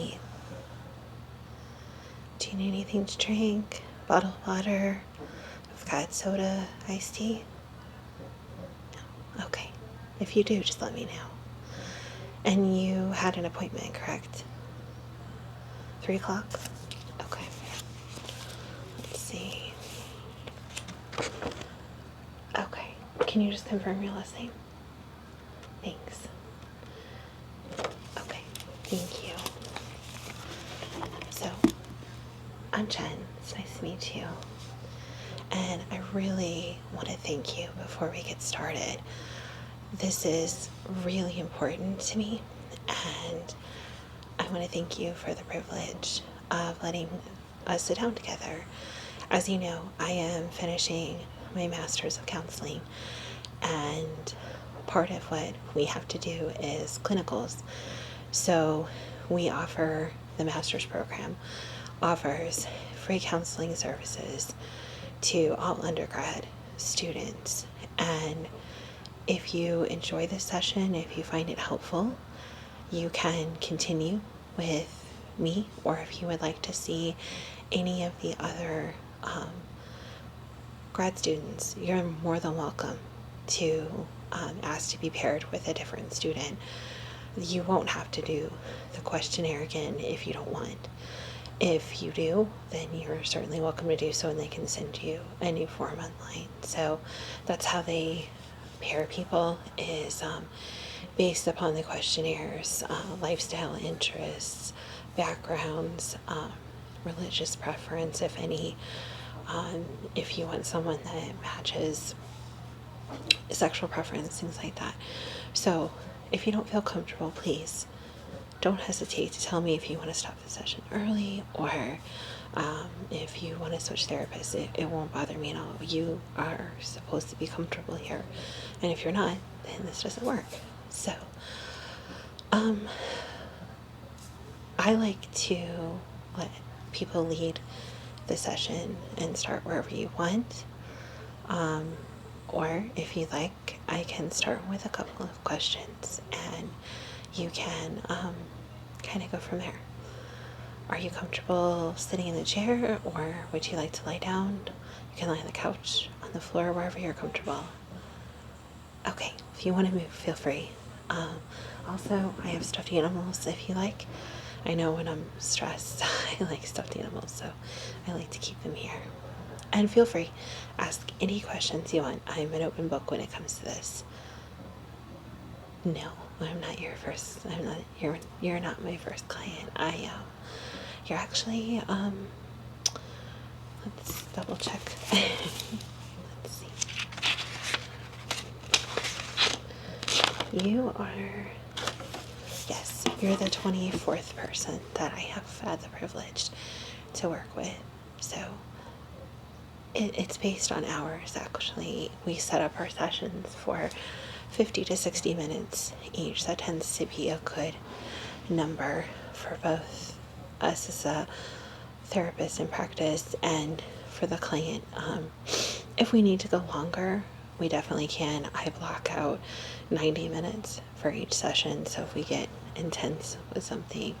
eat? Do you need anything to drink? Bottled water? I've got soda, iced tea? No. Okay. If you do, just let me know. And you had an appointment, correct? 3 o'clock? Okay. Let's see. Okay. Can you just confirm your last name? Thanks. Okay. Thank you. So, I'm Jen. It's nice to meet you. And I really want to thank you before we get started. This is really important to me, and I want to thank you for the privilege of letting us sit down together. As you know, I am finishing my Master's of Counseling, and part of what we have to do is clinicals. So we offer, the Master's program offers free counseling services to all undergrad students. And if you enjoy this session, if you find it helpful, you can continue with me, or if you would like to see any of the other grad students, you're more than welcome to ask to be paired with a different student. You won't have to do the questionnaire again if you don't want. If you do, then you're certainly welcome to do so, and they can send you a new form online. So that's how they pair people, is based upon the questionnaires, lifestyle interests, backgrounds, religious preference, if any, if you want someone that matches sexual preference, things like that. So if you don't feel comfortable, please don't hesitate to tell me if you want to stop the session early, or if you want to switch therapists. It won't bother me at all. You are supposed to be comfortable here, and if you're not, then this doesn't work. So I like to let people lead the session and start wherever you want, or if you like, I can start with a couple of questions and you can kind of go from there. Are you comfortable sitting in the chair, or would you like to lie down? You can lie on the couch, on the floor, wherever you're comfortable. Okay, if you want to move, feel free. Also, I have stuffed animals if you like. I know when I'm stressed, I like stuffed animals, so I like to keep them here. And feel free, ask any questions you want. I'm an open book when it comes to this. No, I'm not your first. I'm not. You're not my first client. You're actually. Let's double check. Let's see. You are. Yes, you're the 24th person that I have had the privilege to work with. So it's based on hours, actually. We set up our sessions for 50 to 60 minutes each. That tends to be a good number for both us as a therapist in practice and for the client. If we need to go longer, we definitely can. I block out 90 minutes for each session, so if we get intense with something,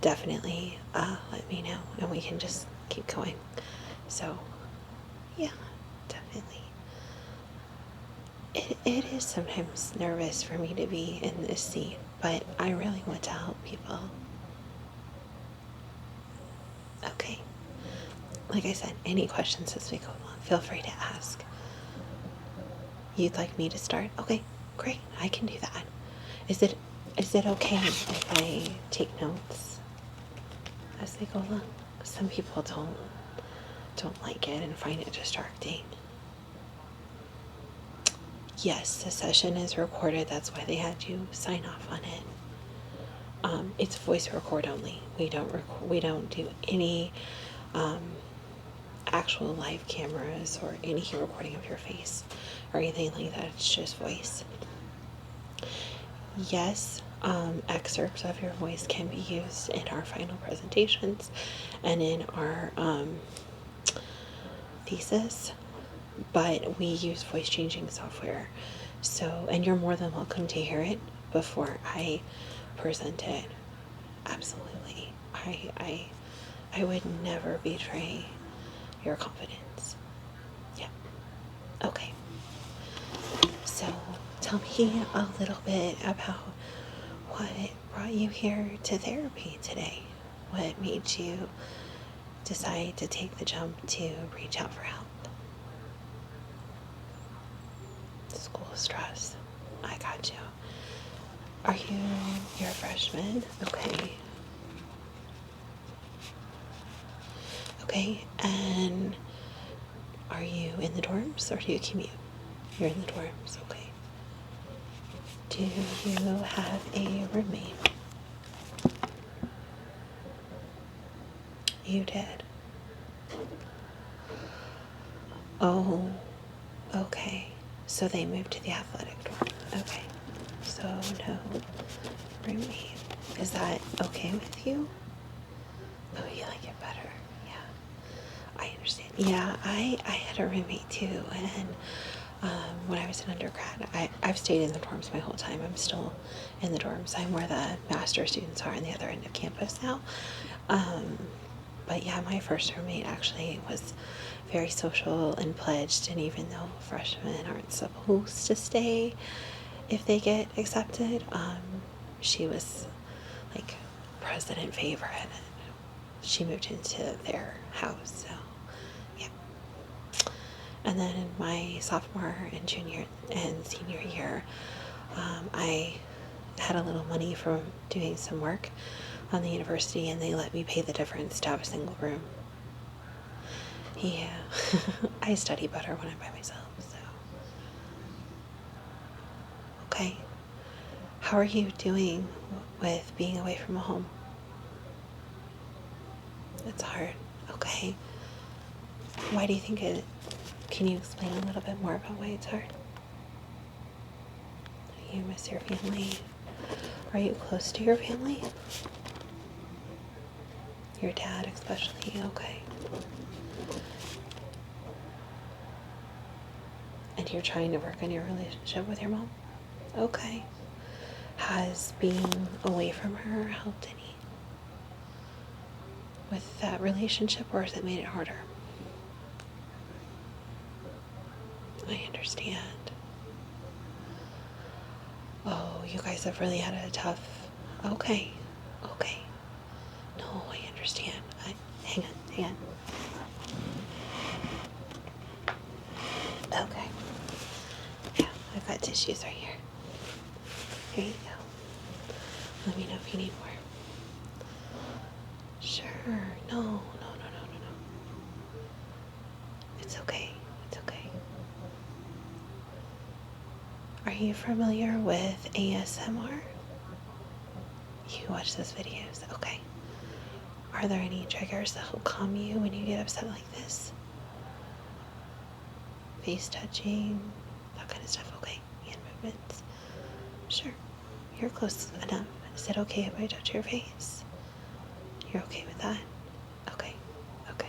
definitely let me know and we can just keep going. So yeah, definitely. It is sometimes nervous for me to be in this seat, but I really want to help people. Okay. Like I said, any questions as we go along, feel free to ask. You'd like me to start? Okay, great. I can do that. Is it okay if I take notes as they go along? Some people don't like it and find it distracting. Yes, the session is recorded. That's why they had you sign off on it. It's voice record only. We don't do any actual live cameras or any recording of your face or anything like that. It's just voice. Yes, excerpts of your voice can be used in our final presentations and in our thesis, but we use voice changing software. So, and you're more than welcome to hear it before I present it. absolutely. I would never betray your confidence. Yeah. Okay. So tell me a little bit about what brought you here to therapy today. What made you decide to take the jump to reach out for help? School stress. I got you. You're a freshman? Okay. Okay, and are you in the dorms or do you commute? You're in the dorms, okay. Do you have a roommate? You did. Oh, okay. So they moved to the athletic dorm. Okay. So no roommate. Is that okay with you? Oh, you like it better. Yeah. I understand. Yeah, I had a roommate too, and when I was an undergrad, I've stayed in the dorms my whole time. I'm still in the dorms. I'm where the master students are on the other end of campus now. But yeah, my first roommate actually was very social and pledged, and even though freshmen aren't supposed to stay if they get accepted, she was like president favorite, and she moved into their house, so yeah. And then in my sophomore and junior and senior year, I had a little money from doing some work on the university, and they let me pay the difference to have a single room. Yeah, I study better when I'm by myself, so. Okay. How are you doing with being away from home? It's hard. Okay. Why do you think it? Can you explain a little bit more about why it's hard? You miss your family. Are you close to your family? Your dad, especially. Okay. And you're trying to work on your relationship with your mom? Okay. Has being away from her helped any with that relationship, or has it made it harder? I understand. Oh, you guys have really had a tough. Okay. Okay. No, I understand. Hang on. Okay. Yeah, I've got tissues right here. Here you go. Let me know if you need more. Sure. No. It's okay. It's okay. Are you familiar with ASMR? You watch those videos. Okay. Are there any triggers that will calm you when you get upset like this? Face touching, that kind of stuff. Okay. Hand movements. Sure. You're close enough. Is it okay if I touch your face? You're okay with that? Okay. Okay.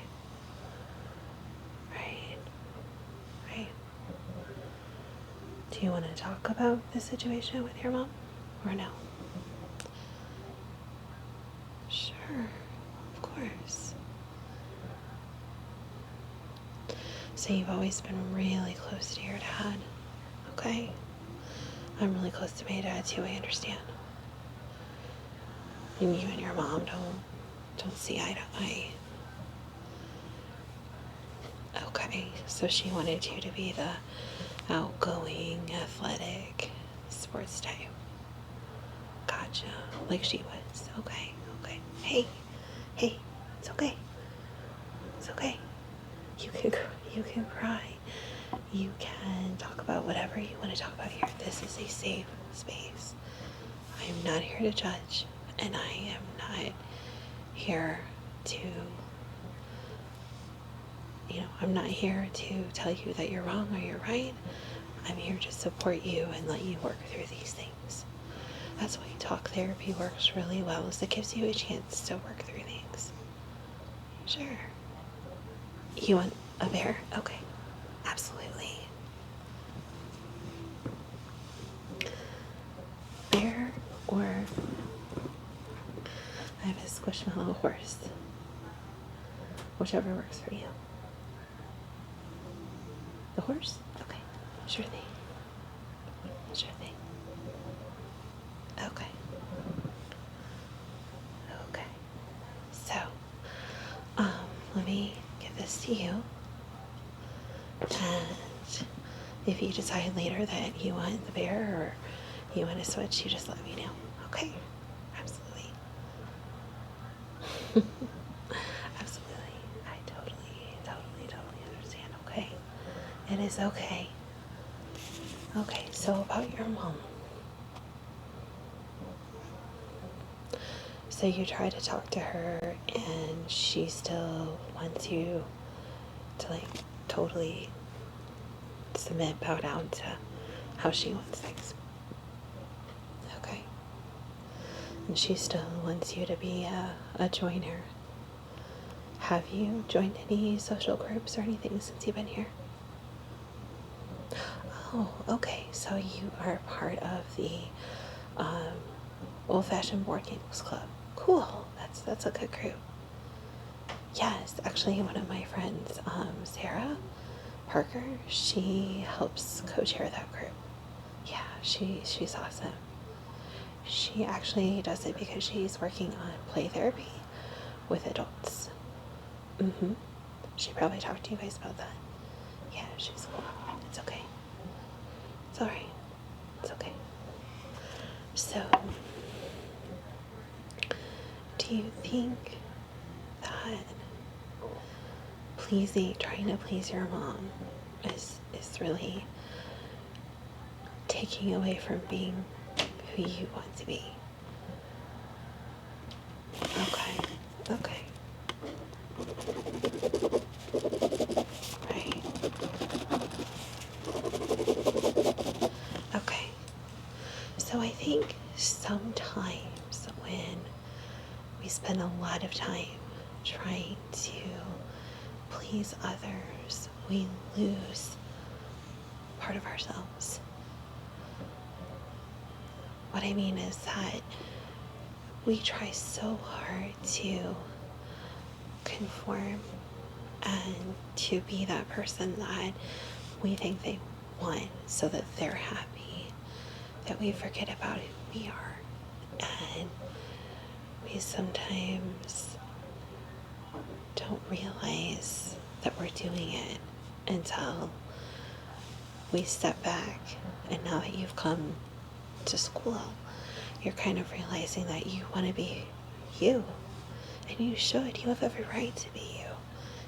Right. Do you want to talk about the situation with your mom or no? Sure. Of course. So you've always been really close to your dad. Okay. I'm really close to my dad too, I understand. And you and your mom don't see eye to eye. Okay, so she wanted you to be the outgoing, athletic, sports type. Gotcha. Like she was. Okay. Hey, it's okay. It's okay. You can cry. You can talk about whatever you want to talk about here. This is a safe space. I am not here to judge, and I am not here to, I'm not here to tell you that you're wrong or you're right. I'm here to support you and let you work through these things. That's why talk therapy works really well, is it gives you a chance to work through things. Sure. You want a bear? Okay. Absolutely. Bear or I have a squishmallow horse. Whichever works for you. The horse? Okay. Sure thing. Sure thing. Okay. Okay. So, let me give this to you. And if you decide later that you want the bear or you want to switch, you just let me know. Okay? Absolutely. Absolutely. I totally understand. Okay? It is okay. Okay, so about your mom. So you try to talk to her and she still wants you to like totally submit, bow down to how she wants things. Okay. And she still wants you to be a joiner. Have you joined any social groups or anything since you've been here? Oh, okay. So you are part of the old-fashioned board games club. Cool. That's a good group. Yes, actually, one of my friends, Sarah Parker, she helps co-chair that group. Yeah, she's awesome. She actually does it because she's working on play therapy with adults. Mm-hmm. She probably talked to you guys about that. Yeah, she's cool. It's okay. It's alright. It's okay. So, do you think that trying to please your mom is really taking away from being who you want to be? Okay. Okay. Right. Okay. So I think sometimes when we spend a lot of time trying to please others, we lose part of ourselves. What I mean is that we try so hard to conform and to be that person that we think they want so that they're happy, that we forget about who we are. And we sometimes don't realize that we're doing it until we step back. And now that you've come to school, you're kind of realizing that you want to be you. And you should. You have every right to be you.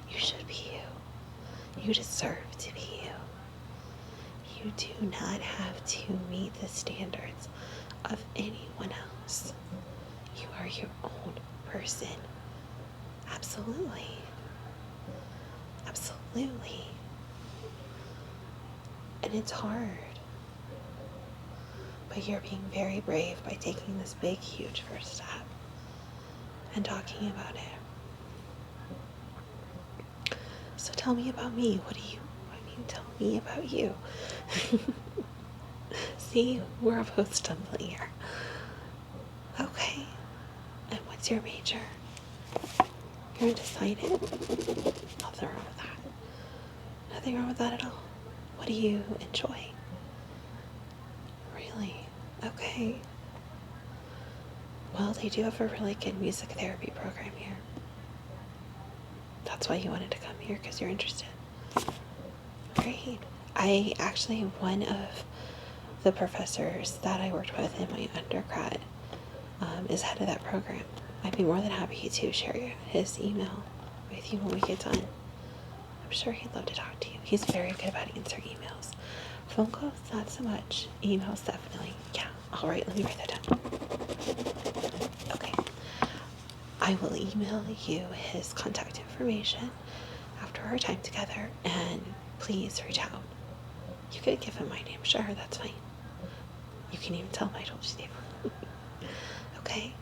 You should be you. You deserve to be you. You do not have to meet the standards of anyone else. You are your own person. Absolutely. Absolutely. And it's hard. But you're being very brave by taking this big, huge first step and talking about it. So tell me about me. Tell me about you. See, we're both stumbling here. Okay. And what's your major? You're undecided? Nothing wrong with that. Nothing wrong with that at all. What do you enjoy? Really? Okay. Well, they do have a really good music therapy program here. That's why you wanted to come here, because you're interested. Great. One of the professors that I worked with in my undergrad is head of that program. I'd be more than happy to share his email with you when we get done. I'm sure he'd love to talk to you. He's very good about answering emails. Phone calls, not so much. Emails, definitely. Yeah. All right, let me write that down. Okay. I will email you his contact information after our time together, and please reach out. You could give him my name, sure, that's fine. You can even tell him I told you to. Okay?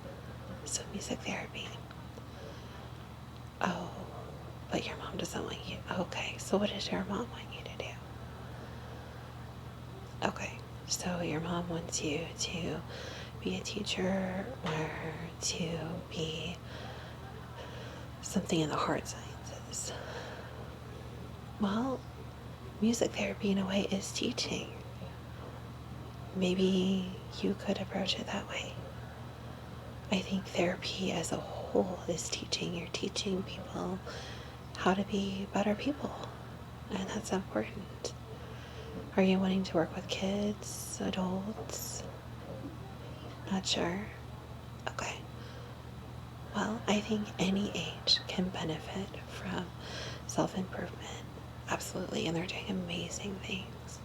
So music therapy. Oh, but your mom doesn't want you. Okay, so what does your mom want you to do? Okay, so your mom wants you to be a teacher or to be something in the hard sciences? Well, music therapy in a way is teaching. Maybe you could approach it that way. I think therapy as a whole is teaching. You're teaching people how to be better people, and that's important. Are you wanting to work with kids, adults? Not sure? Okay. Well, I think any age can benefit from self-improvement. Absolutely. And they're doing amazing things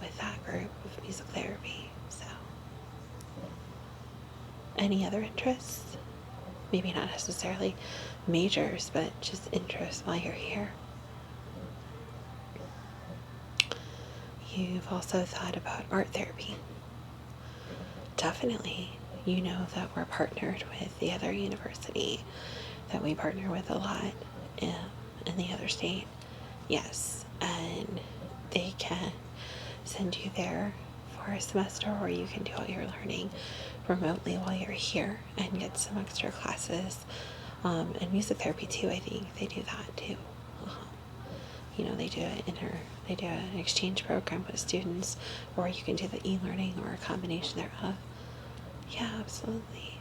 with that group of music therapy. So, any other interests? Maybe not necessarily majors, but just interests while you're here. You've also thought about art therapy. Definitely. You know that we're partnered with the other university that we partner with a lot in the other state. Yes, and they can send you there for a semester, or you can do all your learning remotely while you're here and get some extra classes. And music therapy too, I think they do that too. You know, they do an exchange program with students, or you can do the e-learning or a combination thereof. Yeah, absolutely.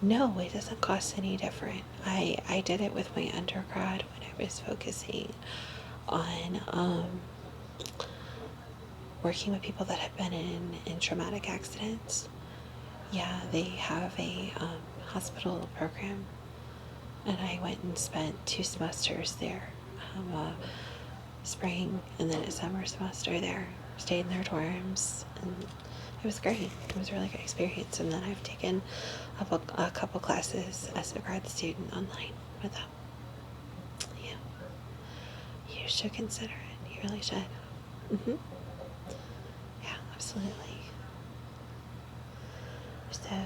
No, it doesn't cost any different. I did it with my undergrad when I was focusing on working with people that have been in traumatic accidents. Yeah, they have a hospital program, and I went and spent 2 semesters there, a spring and then a summer semester there. Stayed in their dorms, and it was great. It was a really good experience. And then I've taken a couple classes as a grad student online with them. Yeah, you should consider it. You really should. Yeah, absolutely. So,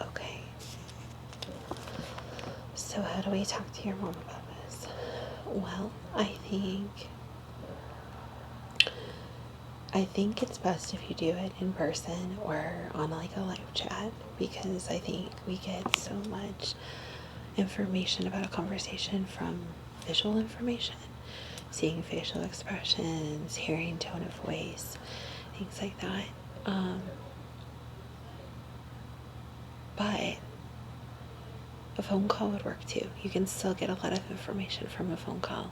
okay. So how do we talk to your mom about this? Well, I think it's best if you do it in person or on like a live chat, because I think we get so much information about a conversation from visual information, seeing facial expressions, hearing tone of voice, things like that. But a phone call would work too. You can still get a lot of information from a phone call.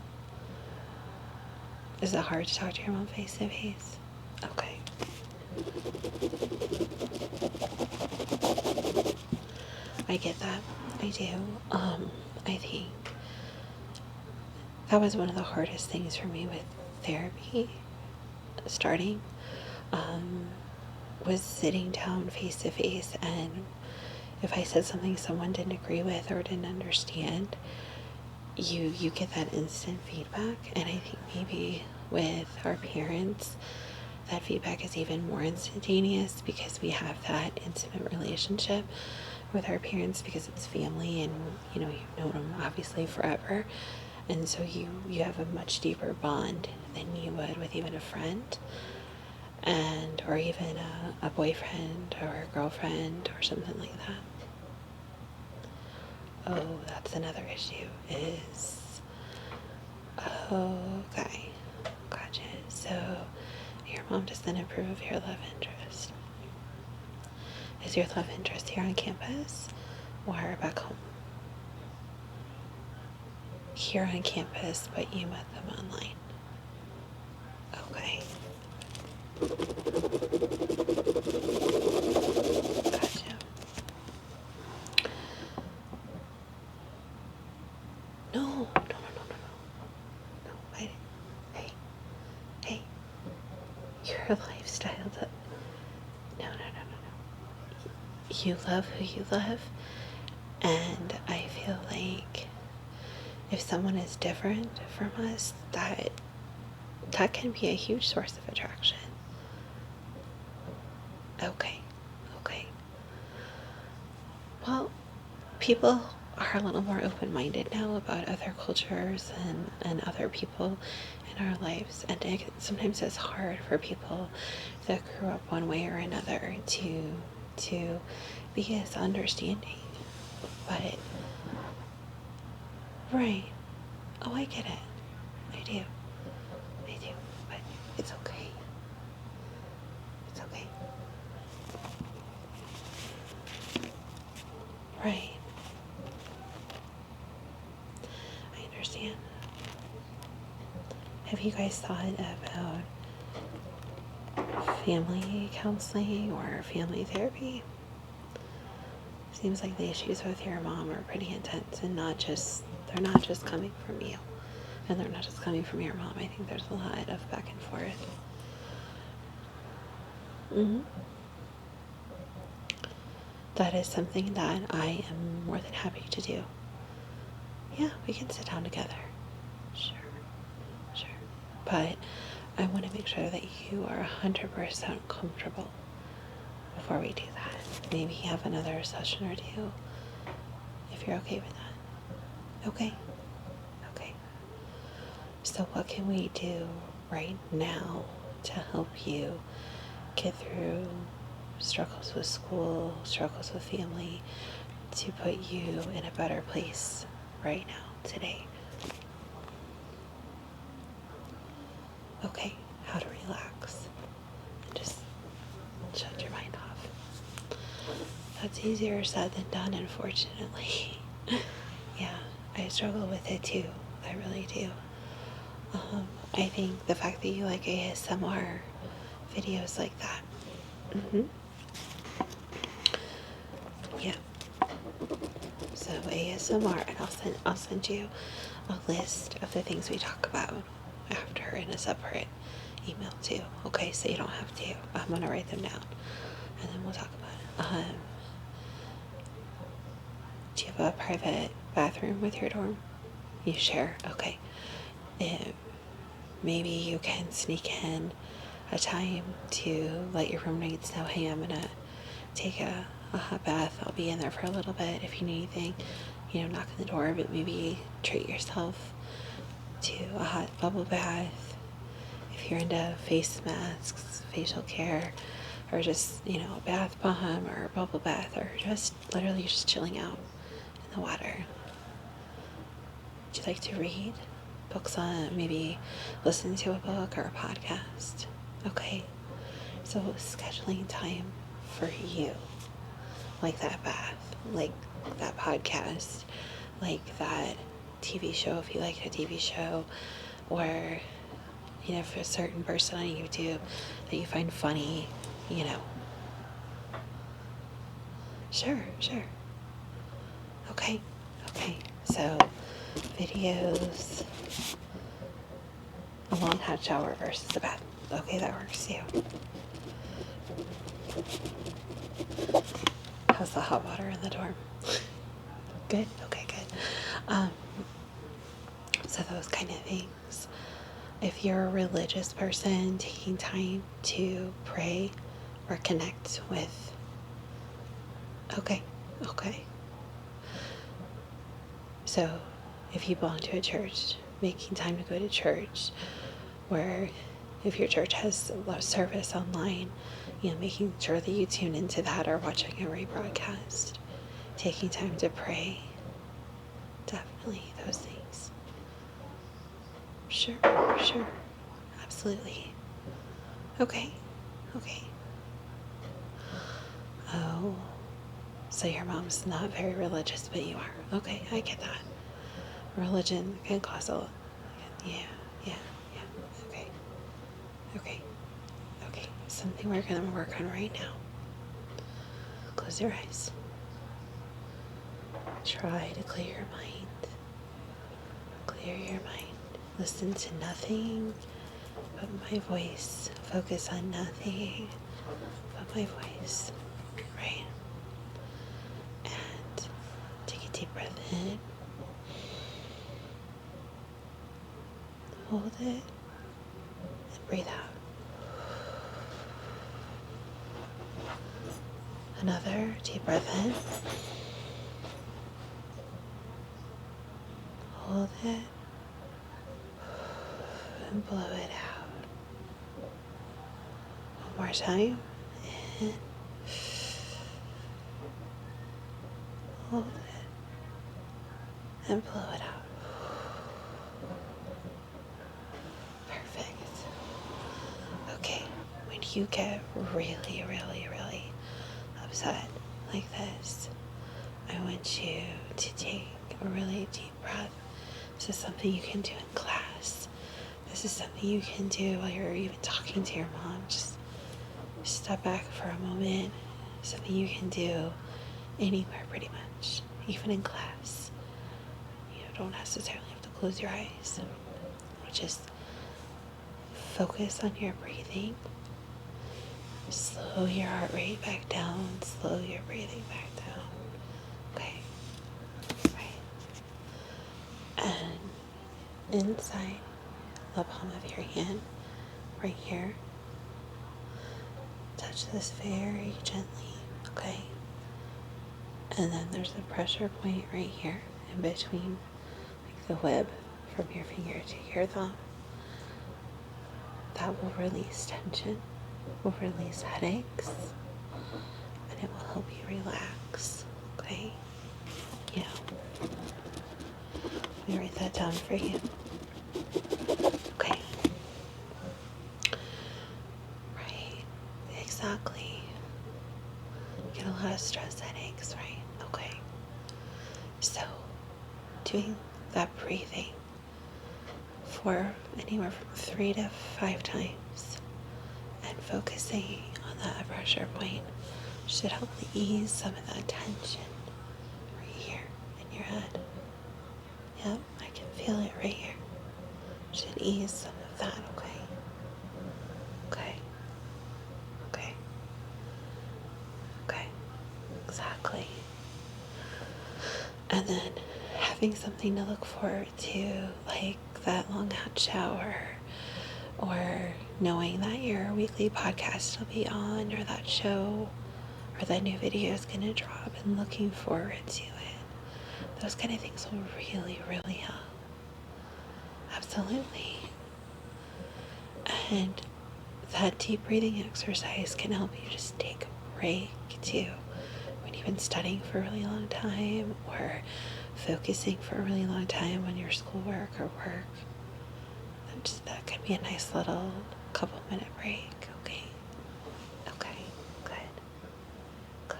Is it hard to talk to your mom face to face? Okay. I get that. I do. I think that was one of the hardest things for me with therapy starting, was sitting down face to face, and if I said something someone didn't agree with or didn't understand, you get that instant feedback. And I think maybe with our parents, that feedback is even more instantaneous because we have that intimate relationship with our parents, because it's family, and you know, you've known them obviously forever, and so you have a much deeper bond than you would with even a friend, and or even a boyfriend or a girlfriend or something like that. Oh, that's another issue is, okay, gotcha. So your mom doesn't approve of your love interest. Is your love interest here on campus or back home? Here on campus, but you met them online. Okay. Gotcha. No. Wait. Hey. Your lifestyle does. No. You love who you love, and I feel like if someone is different from us, that can be a huge source of attraction. Okay. Well, people are a little more open-minded now about other cultures and other people in our lives. And sometimes it's hard for people that grew up one way or another to be as understanding. But, right. Oh, I get it. I do. I do. But it's okay. It's okay. Right. I understand. Have you guys thought about family counseling or family therapy? Seems like the issues with your mom are pretty intense and they're not just coming from you. And they're not just coming from your mom. I think there's a lot of back and forth. Mm-hmm. That is something that I am more than happy to do. Yeah, we can sit down together. Sure. But I want to make sure that you are 100% comfortable before we do that. Maybe have another session or two if you're okay with that. Okay. So what can we do right now to help you get through struggles with school, struggles with family, to put you in a better place right now, today? Okay, how to relax and just shut your mind off. That's easier said than done, unfortunately. Yeah, I struggle with it too. I really do. I think the fact that you like ASMR videos like that. Mm-hmm. Yeah. So ASMR, and I'll send you a list of the things we talk about after in a separate email too. Okay, so you don't have to. I'm gonna write them down, and then we'll talk about it. Do you have a private bathroom with your dorm? You share. Okay. Maybe you can sneak in a time to let your roommates know, hey, I'm gonna take a hot bath. I'll be in there for a little bit. If you need anything, knock on the door, but maybe treat yourself to a hot bubble bath. If you're into face masks, facial care, or just, a bath bomb or a bubble bath, or just literally just chilling out in the water. Would you like to read books on, maybe listen to a book or a podcast? Okay, so scheduling time for you, like that bath, like that podcast, like that TV show if you like a TV show, or for a certain person on YouTube that you find funny, Sure. Okay. So videos, a long hot shower versus a bath. Okay, that works too. How's the hot water in the dorm? Good? Okay, good. So those kind of things. If you're a religious person, taking time to pray or connect with. Okay. So if you belong to a church, making time to go to church, or if your church has a service online, making sure that you tune into that or watching a rebroadcast, taking time to pray. Definitely those things. Sure. Absolutely. Okay. Oh, so your mom's not very religious, but you are. Okay, I get that. Religion can cause a... Yeah. Okay. Something we're going to work on right now. Close your eyes. Try to clear your mind. Listen to nothing but my voice. Focus on nothing but my voice. Right? And take a deep breath in. Hold it. And breathe out. Another deep breath in. hold it, and blow it out. One more time. In, hold it, and blow it out. Perfect. Okay, when you get really, really, really upset like this, I want you to take a really deep breath. This is something you can do in class. This is something you can do while you're even talking to your mom. Just step back for a moment. Something you can do anywhere pretty much, even in class. You don't necessarily have to close your eyes. Just focus on your breathing. Slow your heart rate back down. Slow your breathing back down. Okay. Right. And inside the palm of your hand, right here, touch this very gently. Okay. And then there's a pressure point right here in between, like the web from your finger to your thumb. That will release tension, will release headaches, and it will help you relax. Okay? Yeah. Let me write that down for you. Okay. Right. Exactly. You get a lot of stress headaches, right? Okay. So, doing that breathing for anywhere from 3 to 5 times and focusing on that pressure point should help ease some of that tension right here in your head. Yep, I can feel it right here. Should ease some of that, okay? Okay. Okay. Okay. Exactly. And then having something to look forward to, like that long hot shower, or knowing that your weekly podcast will be on, or that show, or that new video is going to drop, and looking forward to it. Those kind of things will really, really help. Absolutely. And that deep breathing exercise can help you just take a break too. When you've been studying for a really long time, or focusing for a really long time on your schoolwork or work, that could be a nice little couple-minute break. Okay. Okay. Good. Good.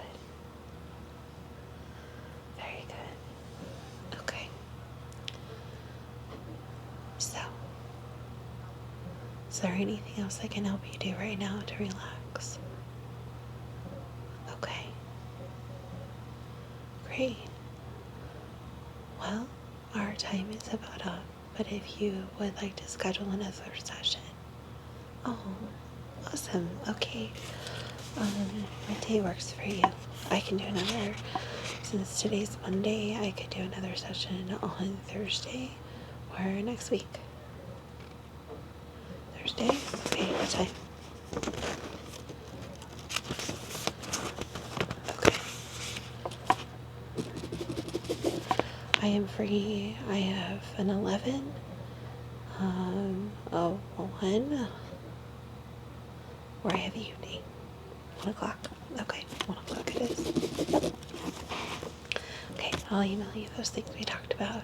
Very good. Okay. So, is there anything else I can help you do right now to relax? Okay. Great. Well, our time is about up, but if you would like to schedule another session. Oh, awesome. Okay. What day works for you? I can do another, since today's Monday, I could do another session on Thursday or next week. Thursday? Okay, what time? Okay. I am free. I have an 11, a 1, or I have evening. 1 o'clock. Okay, 1 o'clock it is. Okay, I'll email you those things we talked about,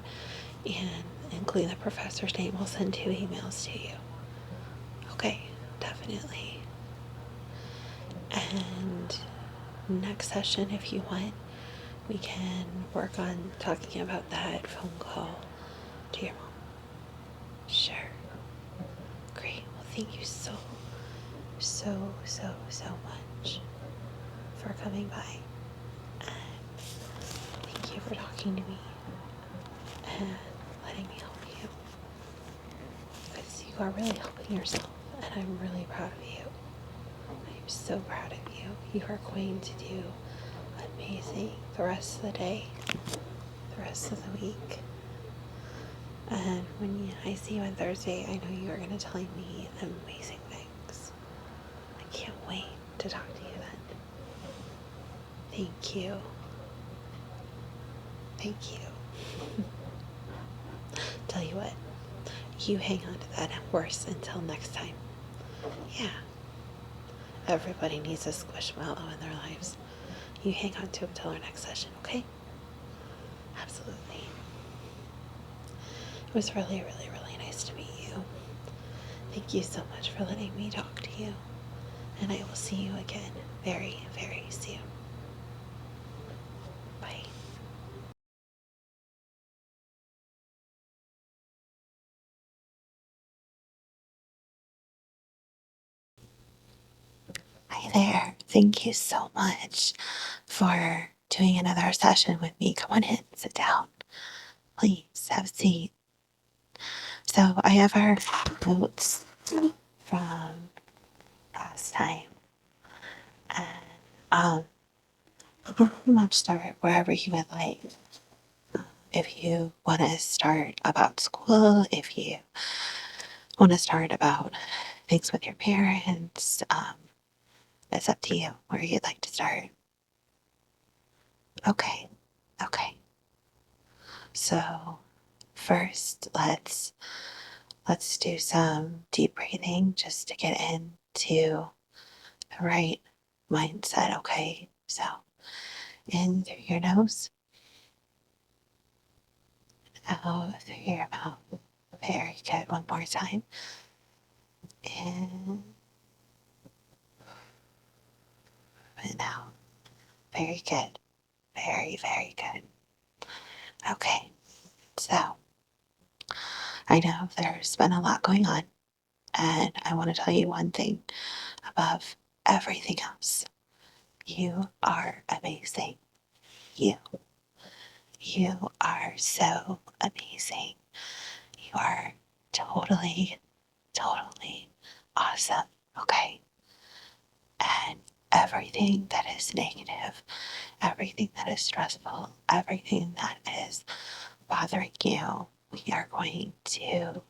and including the professor's name. We'll send 2 emails to you. Okay, definitely. And next session, if you want, we can work on talking about that phone call to your mom. Sure. Great. Well, thank you so much for coming by. And thank you for talking to me and letting me help you. Because you are really helping yourself, and I'm really proud of you. I'm so proud of you. You are going to do amazing the rest of the day, the rest of the week. And when I see you on Thursday, I know you are going to tell me amazing things. I can't wait to talk to you then. Thank you. Thank you. tell you what, you hang on to that horse until next time. Yeah. Everybody needs a squishmallow in their lives. You hang on to it till our next session, okay? Absolutely. It was really, really, really nice to meet you. Thank you so much for letting me talk to you. And I will see you again very, very soon. Bye. Hi there. Thank you so much for doing another session with me. Come on in, sit down. Please have a seat. So I have our notes from last time. And we'll pretty much start wherever you would like. If you want to start about school, if you want to start about things with your parents, it's up to you where you'd like to start. Okay, okay. So first, let's do some deep breathing just to get into the right mindset. Okay, so in through your nose, out through your mouth. Very good. One more time. In and out. Very good. Very, very good. Okay, so I know there's been a lot going on, and I want to tell you one thing above everything else. You are amazing. You. You are so amazing. You are totally, totally awesome. Okay. And everything that is negative, everything that is stressful, everything that is bothering you, we are going to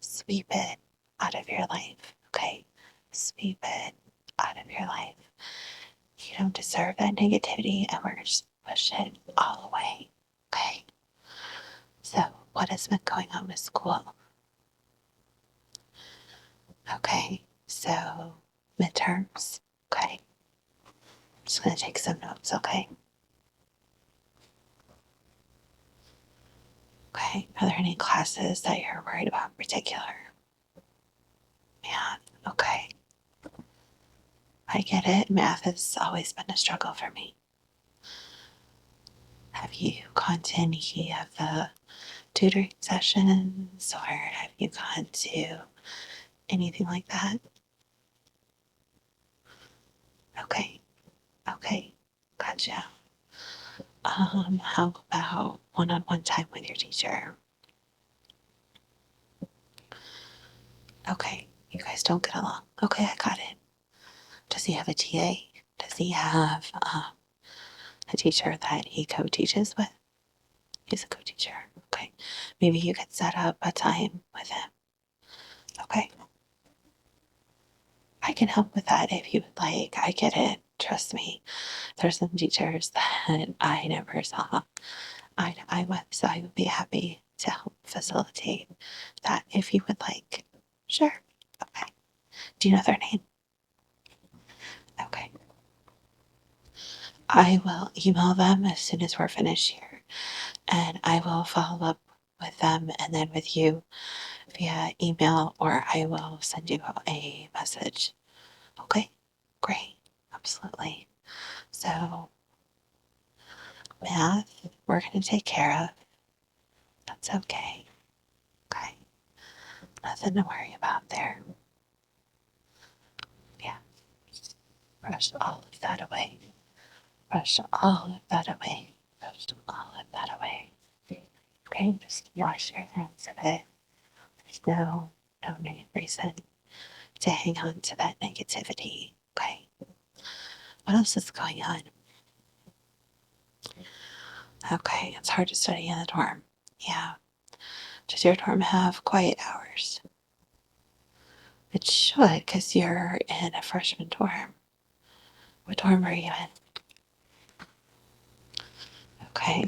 sweep it out of your life. Okay. Sweep it out of your life. You don't deserve that negativity, and we're just push it all away. Okay. So, what has been going on with school? Okay. So, midterms. Okay. Just gonna take some notes. Okay. Okay. Are there any classes that you're worried about in particular? Math. Okay. I get it. Math has always been a struggle for me. Have you gone to any of the tutoring sessions, or have you gone to anything like that? Okay. Okay. Gotcha. How about one-on-one time with your teacher? Okay. You guys don't get along. Okay, I got it. Does he have a TA? Does he have a teacher that he co-teaches with? He's a co-teacher. Okay. Maybe you could set up a time with him. Okay. I can help with that if you would like. I get it. Trust me. There's some teachers that I never saw eye to eye with, so I would be happy to help facilitate that if you would like. Sure. Okay. Do you know their name? Okay. I will email them as soon as we're finished here, and I will follow up with them and then with you via email, or I will send you a message. Okay, great, absolutely. So, math, we're going to take care of. That's okay. Okay, nothing to worry about there. Yeah, brush all of that away. Brush all of that away. Brush all of that away. Okay, just wash your hands of it. There's no reason to hang on to that negativity. Okay. What else is going on? Okay, it's hard to study in the dorm. Yeah. Does your dorm have quiet hours? It should, because you're in a freshman dorm. What dorm are you in? Okay.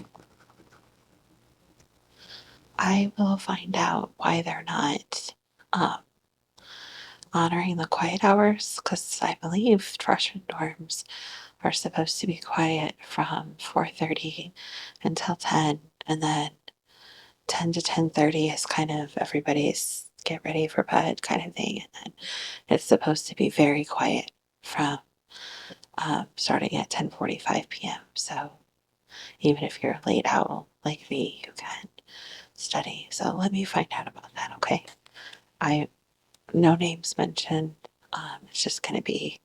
I will find out why they're not um, honoring the quiet hours, because I believe freshman dorms are supposed to be quiet from 4:30 until 10, and then 10 to 10:30 is kind of everybody's get ready for bed kind of thing, and then it's supposed to be very quiet from starting at 10:45 p.m. So even if you're a late owl like me, you can study. So let me find out about that, okay? I no names mentioned. It's just going to be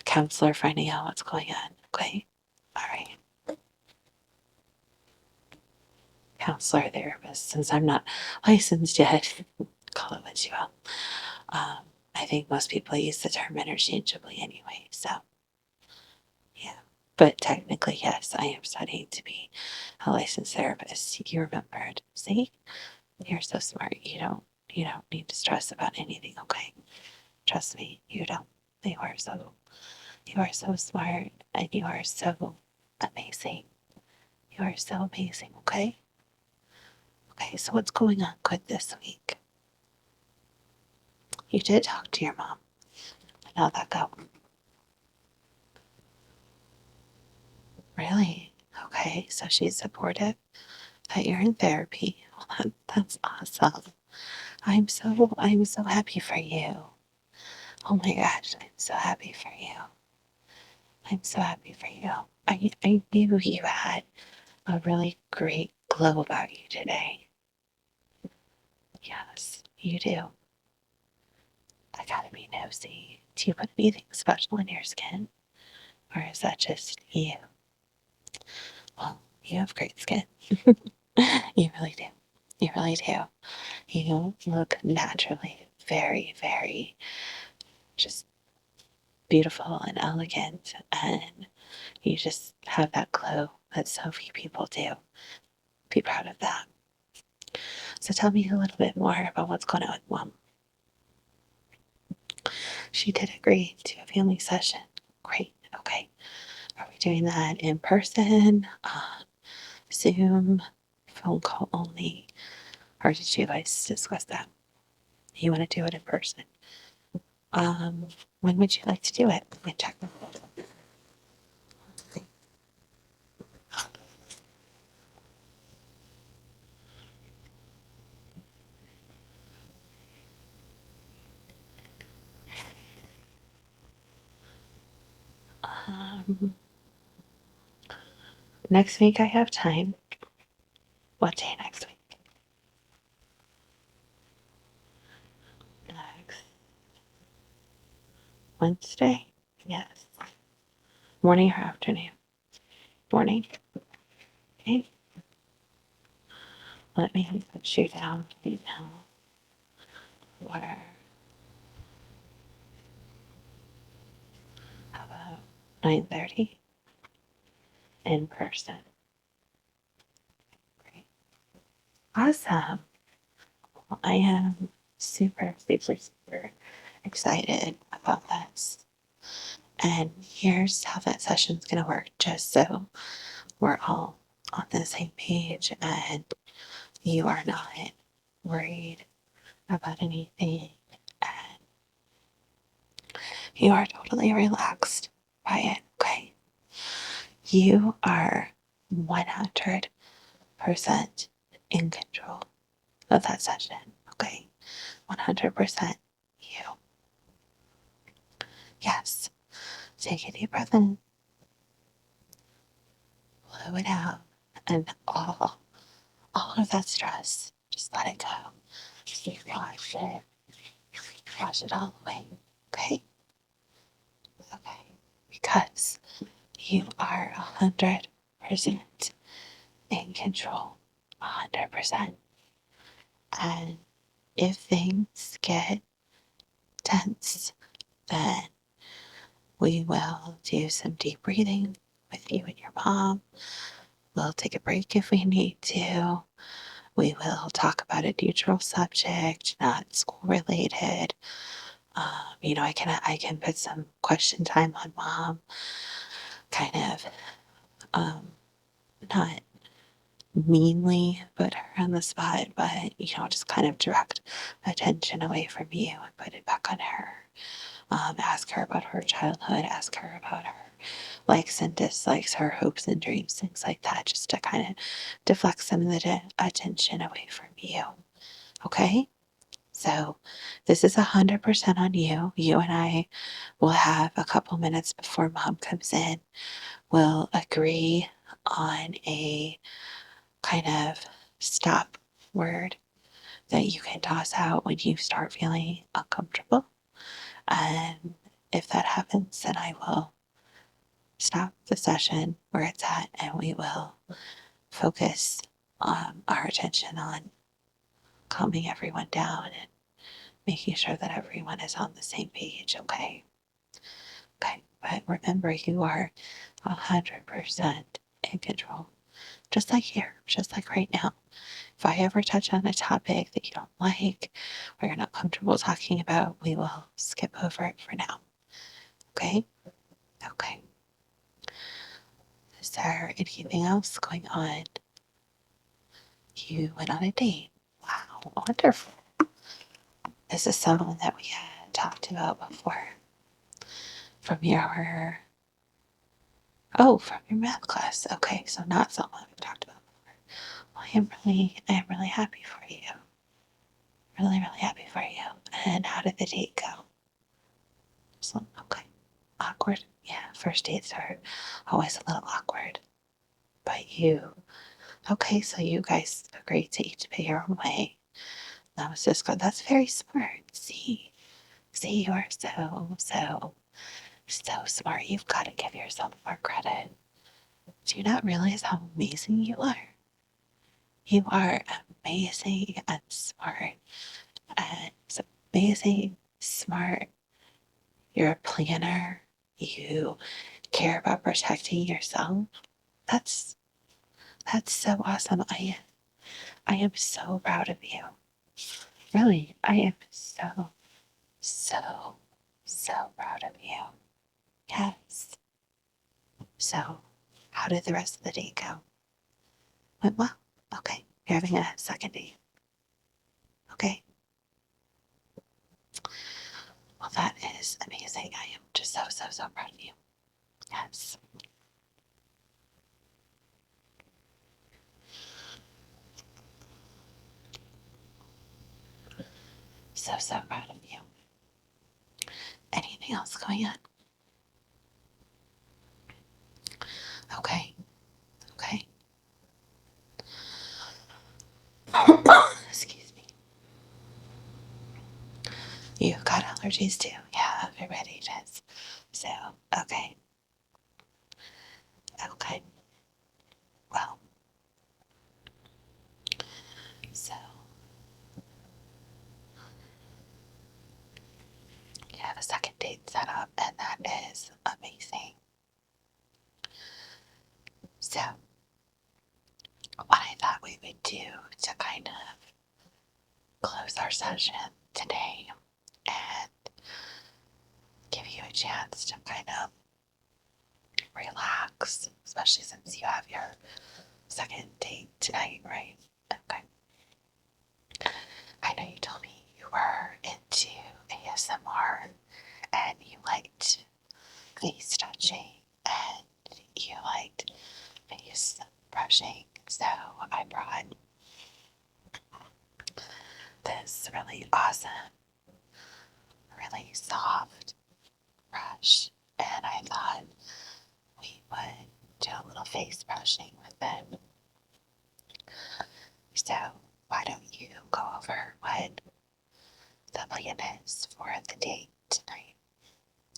a counselor finding out what's going on, okay? All right. Counselor, therapist, since I'm not licensed yet, call it what you will. Um, I think most people use the term interchangeably anyway, so yeah. But technically, yes, I am studying to be a licensed therapist. You remembered. See? You're so smart. You don't need to stress about anything, okay? Trust me, you don't. You are so smart and you are so amazing. You are so amazing, okay? Okay, so what's going on good this week? You did talk to your mom. How'd that go? Really? Okay, so she's supportive that you're in therapy. Well, that's awesome. I'm so happy for you. Oh my gosh, I'm so happy for you. I'm so happy for you. I knew you had a really great glow about you today. Yes, you do. I gotta be nosy. Do you put anything special in your skin? Or is that just you? Well, you have great skin. You really do. You really do. You look naturally very, very just beautiful and elegant. And you just have that glow that so few people do. Be proud of that. So tell me a little bit more about what's going on with mom. She did agree to a family session. Great. Okay. Are we doing that in person, Zoom, phone call only? Or did you guys discuss that? You want to do it in person? When would you like to do it? Let me check. Um, Next week I have time. What day next week? Next Wednesday? Yes. Morning or afternoon? Morning. Okay. Let me put you down right now. Where? How about 9:30 in person? Great. Awesome. Well, I am super, super, super excited about this. And here's how that session's going to work, just so we're all on the same page and you are not worried about anything and you are totally relaxed by it, okay? You are 100% in control of that session, okay? 100% you. Yes. Take a deep breath in, blow it out, and all of that stress, just let it go. Just wash it all away. Okay? Okay. Because you are 100% in control. 100%. And if things get tense, then we will do some deep breathing with you and your mom. We'll take a break if we need to. We will talk about a neutral subject, not school related. I can put some question time on mom, kind of not meanly put her on the spot, but, just kind of direct attention away from you and put it back on her. Ask her about her childhood, ask her about her likes and dislikes, her hopes and dreams, things like that, just to kind of deflect some of the attention away from you. Okay? So this is 100% on you. You and I will have a couple minutes before mom comes in. We'll agree on a kind of stop word that you can toss out when you start feeling uncomfortable. And if that happens, then I will stop the session where it's at and we will focus our attention on calming everyone down and making sure that everyone is on the same page, okay? Okay, but remember, you are 100% in control. Just like here, just like right now. If I ever touch on a topic that you don't like or you're not comfortable talking about, we will skip over it for now. Okay? Okay. Is there anything else going on? You went on a date. Wow, wonderful. This is someone that we had talked about before from your from your math class. Okay, so not someone we've talked about before. Well, I am really happy for you. Really, really happy for you. And how did the date go? So, okay. Awkward? Yeah, first dates are always a little awkward. But okay, so you guys agreed to each pay your own way. That was just good. That's very smart. See, you are so smart. You've got to give yourself more credit. Do you not realize how amazing you are? You are amazing and smart. And it's amazing, smart. You're a planner. You care about protecting yourself. That's so awesome. I am so proud of you. Really, I am so proud of you. Yes. So, how did the rest of the day go? Went well. Okay. You're having a second date. Okay. Well, that is amazing. I am just so proud of you. Yes. So proud of you. Anything else going on? Okay. Okay. Excuse me. You've got allergies too. Yeah, everybody does. So, okay. Okay. Well, so you have a second date set up, and that is amazing. So, what I thought we would do to kind of close our session today and give you a chance to kind of relax, especially since you have your second date tonight, right? Okay. I know you told me you were into ASMR and you liked face touching and you liked face brushing, so I brought this really awesome, really soft brush, and I thought we would do a little face brushing with it. So why don't you go over what the plan is for the date tonight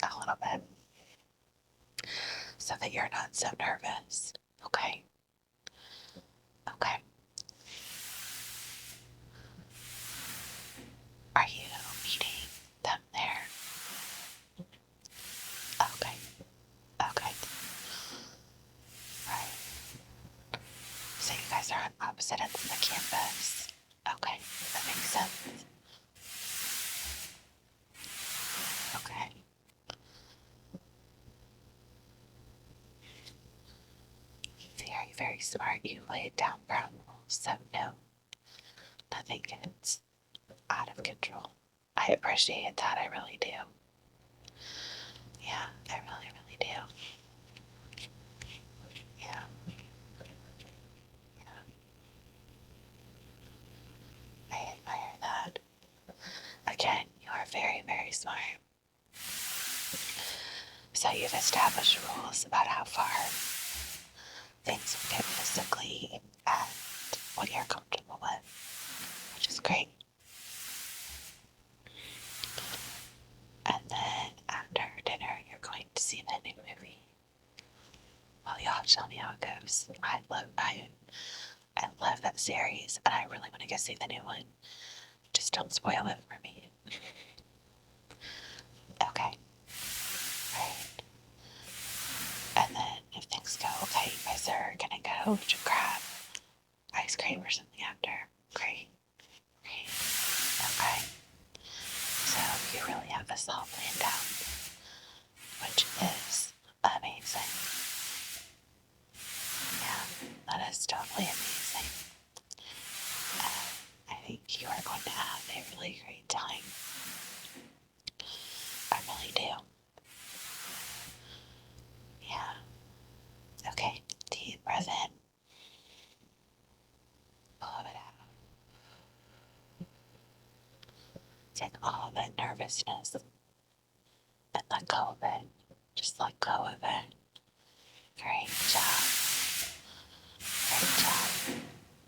a little bit so that you're not so nervous, okay? Okay. Are you meeting them there? Okay. Okay. Right. So you guys are on opposite ends of the campus. Okay. That makes sense. Okay. Very very, very smart. You laid down ground rules, so no, nothing gets out of control. I appreciate that, I really do. Yeah, I really, really do. Yeah. Yeah. I admire that. Again, you are very, very smart. So you've established rules about how far things will get physically and what you're comfortable with, which is great. And then after dinner, you're going to see the new movie. Well, y'all tell me how it goes. I love that series, and I really want to go see the new one. Just don't spoil it for me. Okay. Right. And then if things go okay, you guys are gonna go to grab ice cream or something after. Great. Great. Okay. So you really have this all planned out, which is amazing. Yeah, that is totally amazing. I think you are going to have a really great time. I really do. Yeah. Okay, deep breath in. Blow it out. Take all that nervousness and let go of it. Just let go of it. Great job. Great job.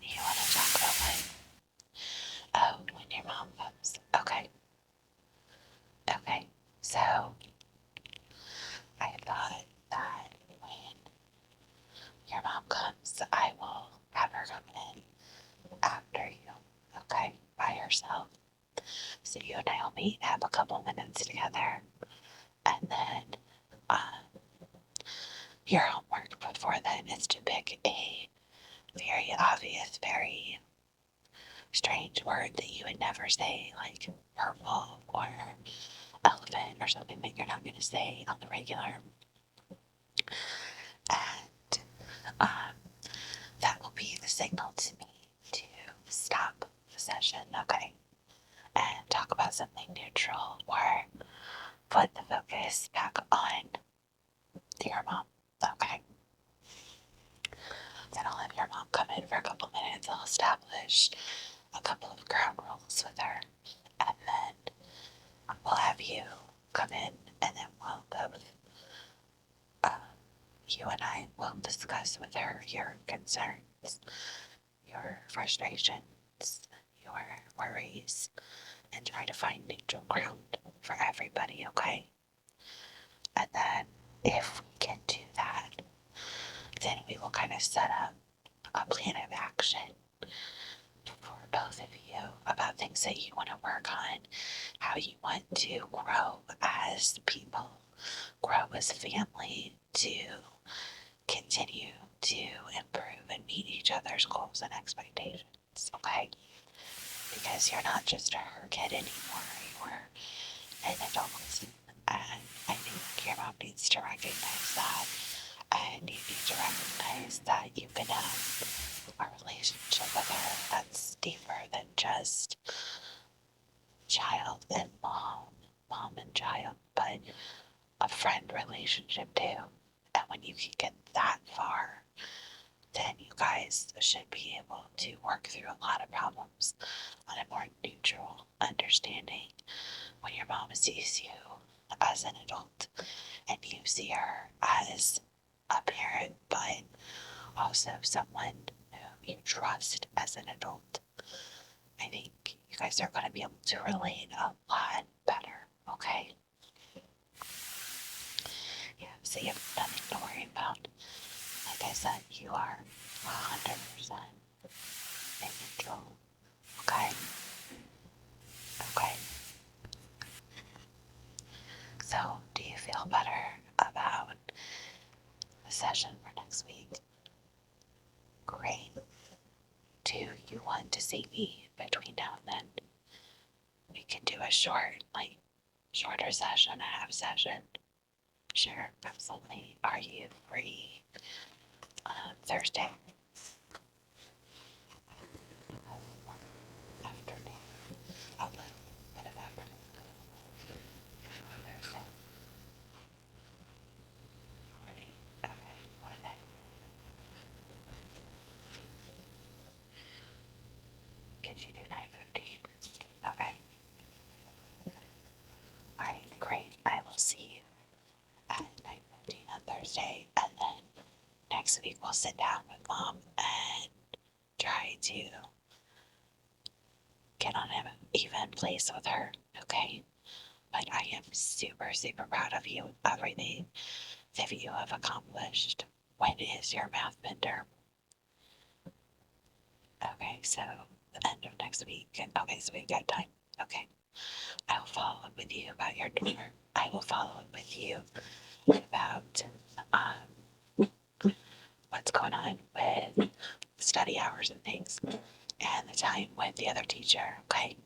You want to talk about what? Oh, when your mom comes. Okay. Okay. So, I thought that when your mom comes, I will have her come in after you. Okay? By herself. So you and Naomi have a couple minutes together. And then, your homework before then is to pick a very obvious, very strange word that you would never say, like purple or elephant or something that you're not going to say on the regular. And that will be the signal to me to stop the session, okay? And talk about something neutral or put the focus back on your mom, okay? Then I'll have your mom come in for a couple minutes. I'll establish a couple of ground rules with her. And then we'll have you come in and then we'll both, you and I will discuss with her your concerns, your frustrations, your worries, and try to find neutral ground for everybody, okay? And then if we can do that, then we will kind of set up a plan of action for both of you about things that you want to work on, how you want to grow as people, grow as a family, to continue to improve and meet each other's goals and expectations, okay? Because you're not just her kid anymore, you're an adult. And I think your mom needs to recognize that. And you need to recognize that you can have a relationship with her that's deeper than just child and mom and child, but a friend relationship too. And when you can get that far, then you guys should be able to work through a lot of problems on a more neutral understanding when your mom sees you as an adult and you see her as a parent, but also someone whom you trust as an adult. I think you guys are going to be able to relate a lot better, okay? Yeah, so you have nothing to worry about. Like I said, you are 100% in control, okay? Okay. So, do you feel better about the session for next week? Great. Do you want to see me between now and then? We can do a shorter session, a half session. Sure, absolutely. Are you free Thursday. Afternoon. A little bit of afternoon. Thursday. Morning. Okay. What day? Could you do 9:15? Okay. Alright, great. I will see you at 9:15 on Thursday, and then next week we'll sit down with Mom and try to get on an even place with her, okay? But I am super, super proud of you, everything that you have accomplished. When is your math midterm? Okay, so the end of next week. Okay, so we've got time. Okay. I will follow up with you about your daughter. I will follow up with you about what's going on with study hours and things and the time with the other teacher. Okay.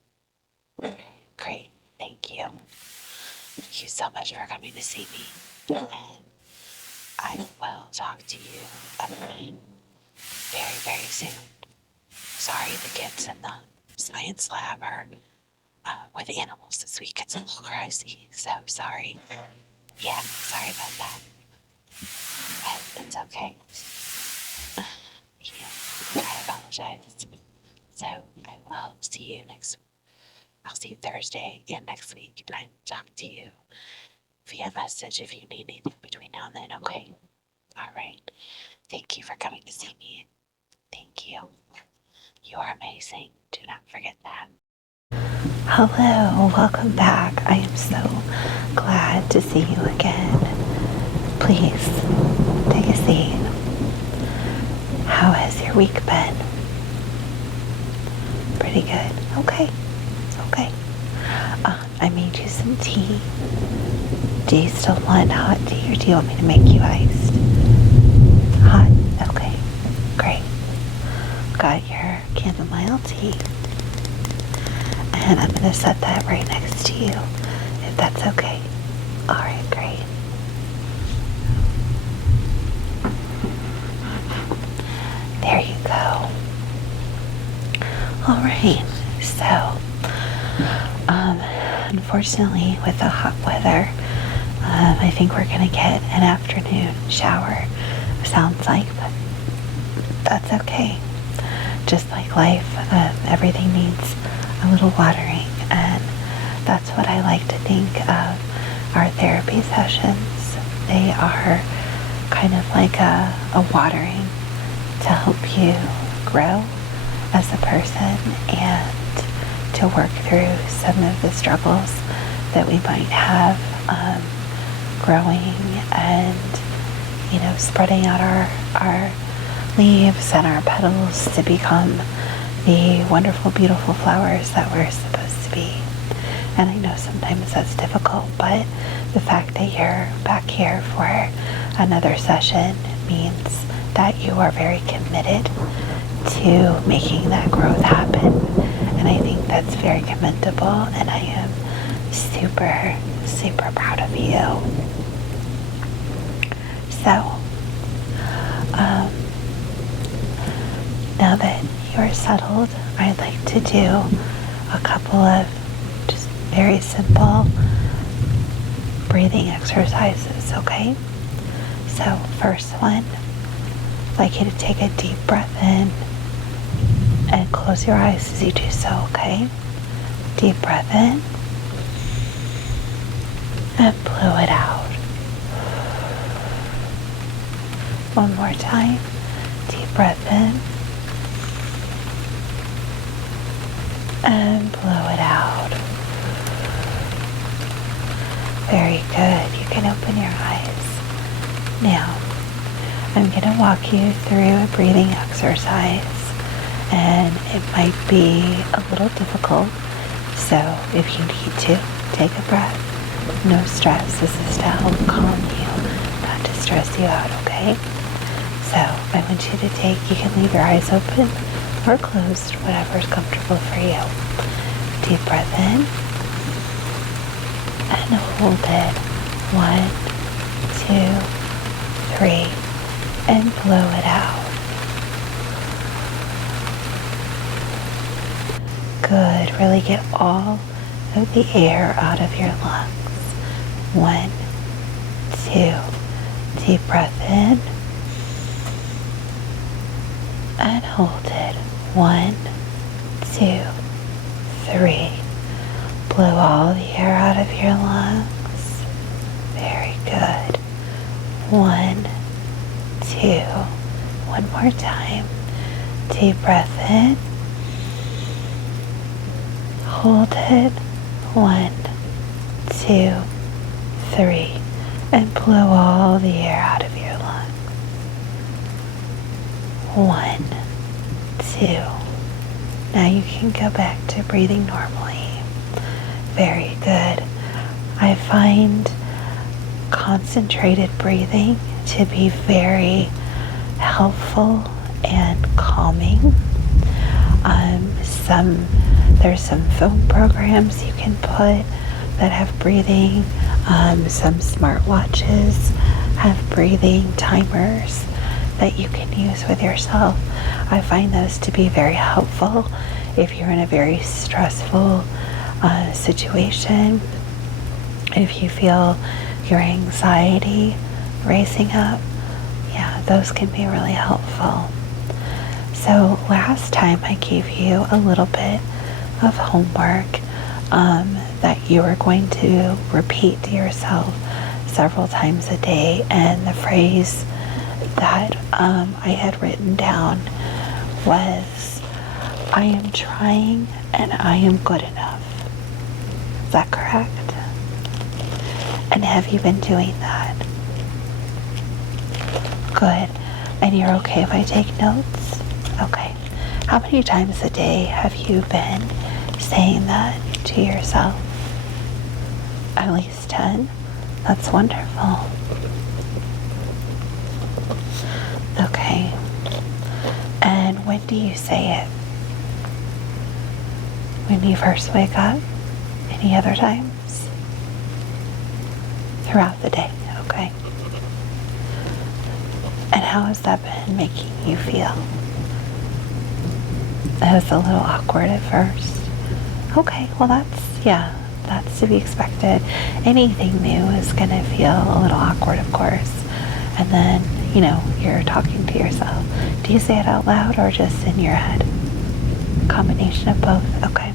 Great. Thank you. Thank you so much for coming to see me. And I will talk to you again very, very soon. Sorry the kids in the science lab are with animals this week. It's a little crazy, so sorry. Yeah, sorry about that. But it's okay. Yeah, I apologize. So I will see you I'll see you Thursday and next week, and I'll talk to you via message if you need anything between now and then, okay? All right. Thank you for coming to see me. Thank you. You are amazing. Do not forget that. Hello, welcome back. I am so glad to see you again. Please, take a seat. How has your week been? Pretty good. Okay. Okay. I made you some tea. Do you still want hot tea, or do you want me to make you iced? Hot? Okay. Great. Got your chamomile tea. And I'm going to set that right next to you, if that's okay. All right, great. There you go. All right, so, unfortunately, with the hot weather, I think we're going to get an afternoon shower, sounds like, but that's okay. Just like life, everything needs a little watering, and that's what I like to think of our therapy sessions. They are kind of like a watering to help you grow as a person and to work through some of the struggles that we might have growing and, spreading out our leaves and our petals to become the wonderful, beautiful flowers that we're supposed to be. And I know sometimes that's difficult, but the fact that you're back here for another session means that you are very committed to making that growth happen. And I think that's very commendable, and I am super, super proud of you. So, now that you're settled, I'd like to do a couple of just very simple breathing exercises, okay? So, first one, I'd like you to take a deep breath in and close your eyes as you do so, okay? Deep breath in and blow it out. One more time. Deep breath in and blow it out. Very good. You can open your eyes. Now, I'm going to walk you through a breathing exercise, and it might be a little difficult, so if you need to, take a breath. No stress. This is to help calm you, not to stress you out, okay? So I want you to you can leave your eyes open or closed, whatever is comfortable for you. Deep breath in and hold it. 1, 2, 3, and blow it out. Good. Really get all of the air out of your lungs. 1, 2. Deep breath in. And hold it. 1, 2, 3. Blow all the air out of your lungs. Very good. 1, 2. One more time. Deep breath in. Hold it. 1, 2, 3. And blow all the air out of your lungs. 1, 2. Now you can go back to breathing normally. Very good. I find concentrated breathing to be very helpful and calming. There's some phone programs you can put that have breathing. Some smartwatches have breathing timers that you can use with yourself. I find those to be very helpful if you're in a very stressful situation. If you feel your anxiety racing up, yeah, those can be really helpful. So last time I gave you a little bit of homework that you were going to repeat to yourself several times a day, and the phrase that I had written down was, I am trying and I am good enough. Is that correct? And have you been doing that? Good. And you're okay if I take notes? Okay. How many times a day have you been saying that to yourself? At least 10? That's wonderful. Okay. And when do you say it? When you first wake up? Any other times? Throughout the day, okay. And how has that been making you feel? It was a little awkward at first. Okay, well that's to be expected. Anything new is going to feel a little awkward, of course. And then, you're talking to yourself. Do you say it out loud or just in your head? Combination of both, okay.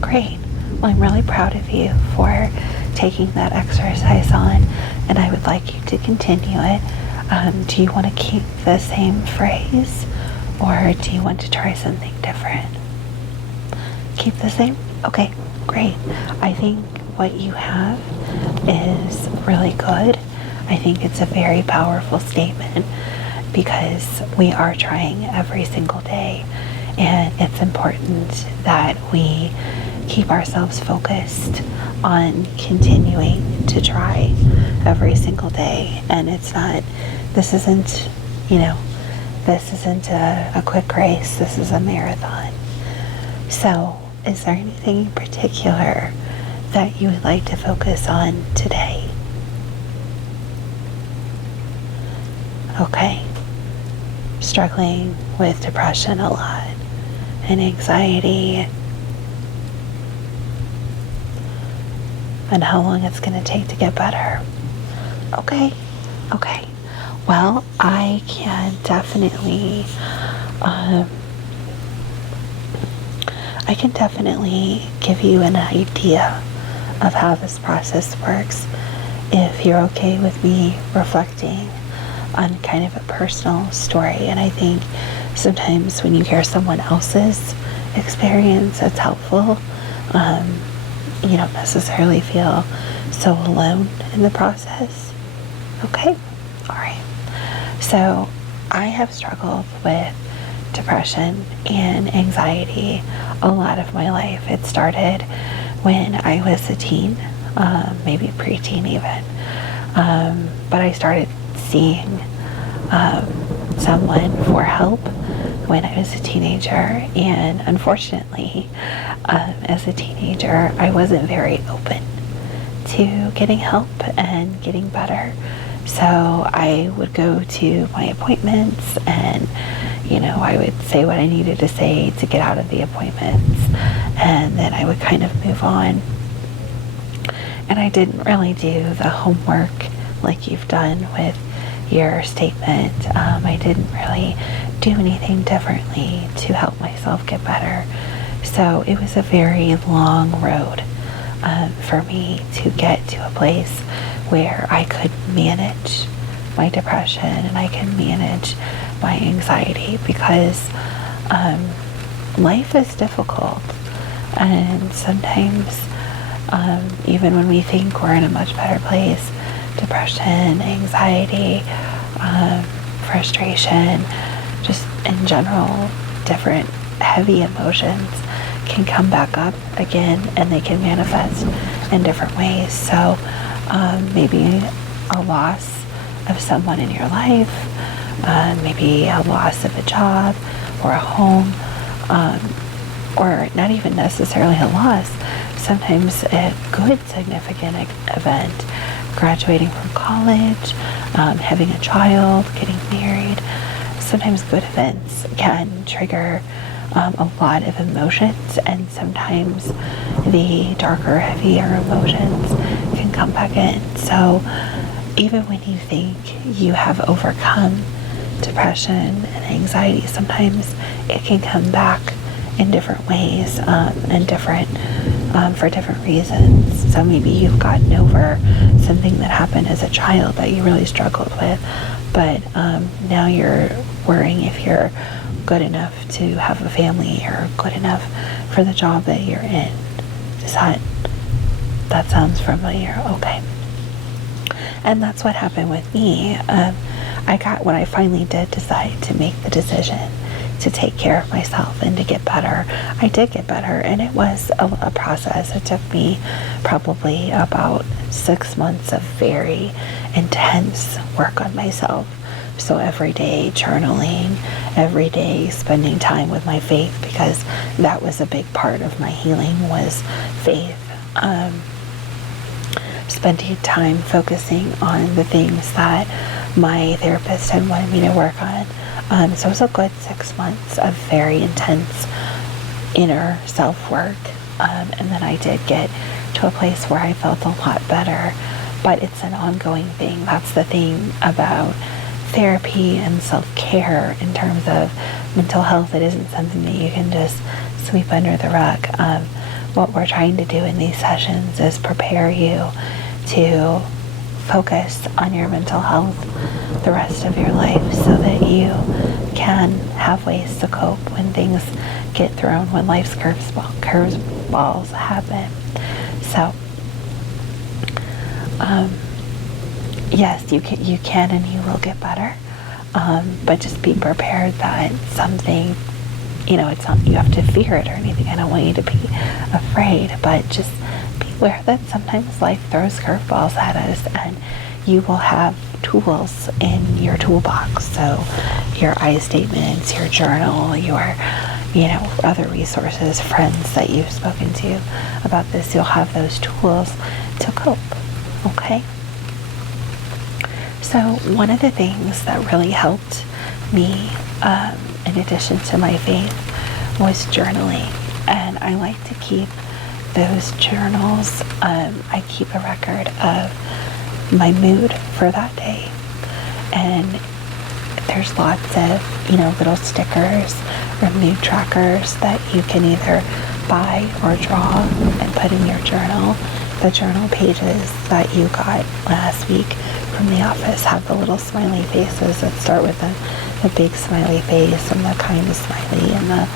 Great. Well, I'm really proud of you for taking that exercise on, and I would like you to continue it. Do you want to keep the same phrase, or do you want to try something different? Keep the same? Okay, great. I think what you have is really good. I think it's a very powerful statement because we are trying every single day, and it's important that we keep ourselves focused on continuing to try every single day. And this isn't a quick race. This is a marathon. So is there anything in particular that you would like to focus on today? Okay. Struggling with depression a lot and anxiety, and how long it's going to take to get better. Okay. Well, I can definitely give you an idea of how this process works if you're okay with me reflecting on kind of a personal story. And I think sometimes when you hear someone else's experience, it's helpful. You don't necessarily feel so alone in the process. Okay? All right. So I have struggled with depression and anxiety a lot of my life. It started when I was a teen, maybe preteen even. But I started seeing someone for help when I was a teenager, and unfortunately, as a teenager, I wasn't very open to getting help and getting better. So I would go to my appointments and, I would say what I needed to say to get out of the appointments, and then I would kind of move on. And I didn't really do the homework like you've done with your statement. I didn't really do anything differently to help myself get better. So it was a very long road for me to get to a place where I could manage my depression and I can manage my anxiety, because life is difficult, and sometimes even when we think we're in a much better place, depression, anxiety, frustration, just in general, different heavy emotions can come back up again, and they can manifest in different ways. So maybe a loss of someone in your life, maybe a loss of a job or a home, or not even necessarily a loss. Sometimes a good significant event, graduating from college, having a child, getting married. Sometimes good events can trigger a lot of emotions, and sometimes the darker, heavier emotions can come back in. So even when you think you have overcome depression and anxiety, sometimes it can come back in different ways, and different for different reasons. So maybe you've gotten over something that happened as a child that you really struggled with, but now you're worrying if you're good enough to have a family or good enough for the job that you're in. That sounds familiar? Okay. And that's what happened with me. When I finally did decide to make the decision to take care of myself and to get better, I did get better, and it was a process. It took me probably about 6 months of very intense work on myself. So every day journaling, every day spending time with my faith, because that was a big part of my healing, was faith. Spending time focusing on the things that my therapist had wanted me to work on. So it was a good 6 months of very intense inner self-work. And then I did get to a place where I felt a lot better. But it's an ongoing thing. That's the thing about therapy and self-care in terms of mental health. It isn't something that you can just sweep under the rug. What we're trying to do in these sessions is prepare you to focus on your mental health the rest of your life, so that you can have ways to cope when things get thrown, when life's curveballs happen. So yes, you can and you will get better, but just be prepared that something, it's not, you have to fear it or anything. I don't want you to be afraid, but just be aware that sometimes life throws curveballs at us, and you will have tools in your toolbox. So your I statements, your journal, your other resources, friends that you've spoken to about this, you'll have those tools to cope. Okay? So one of the things that really helped me, in addition to my faith, was journaling. And I like to keep those journals. I keep a record of my mood for that day. And there's lots of, little stickers or mood trackers that you can either buy or draw and put in your journal. The journal pages that you got last week from the office have the little smiley faces that start with the big smiley face, and the kind of smiley, and the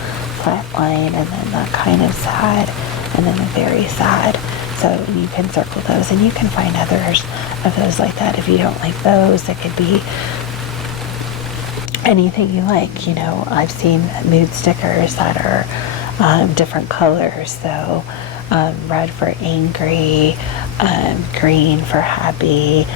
flat line, and then the kind of sad, and then the very sad. So you can circle those, and you can find others of those like that. If you don't like those, it could be anything you like. I've seen mood stickers that are different colors. So red for angry, green for happy,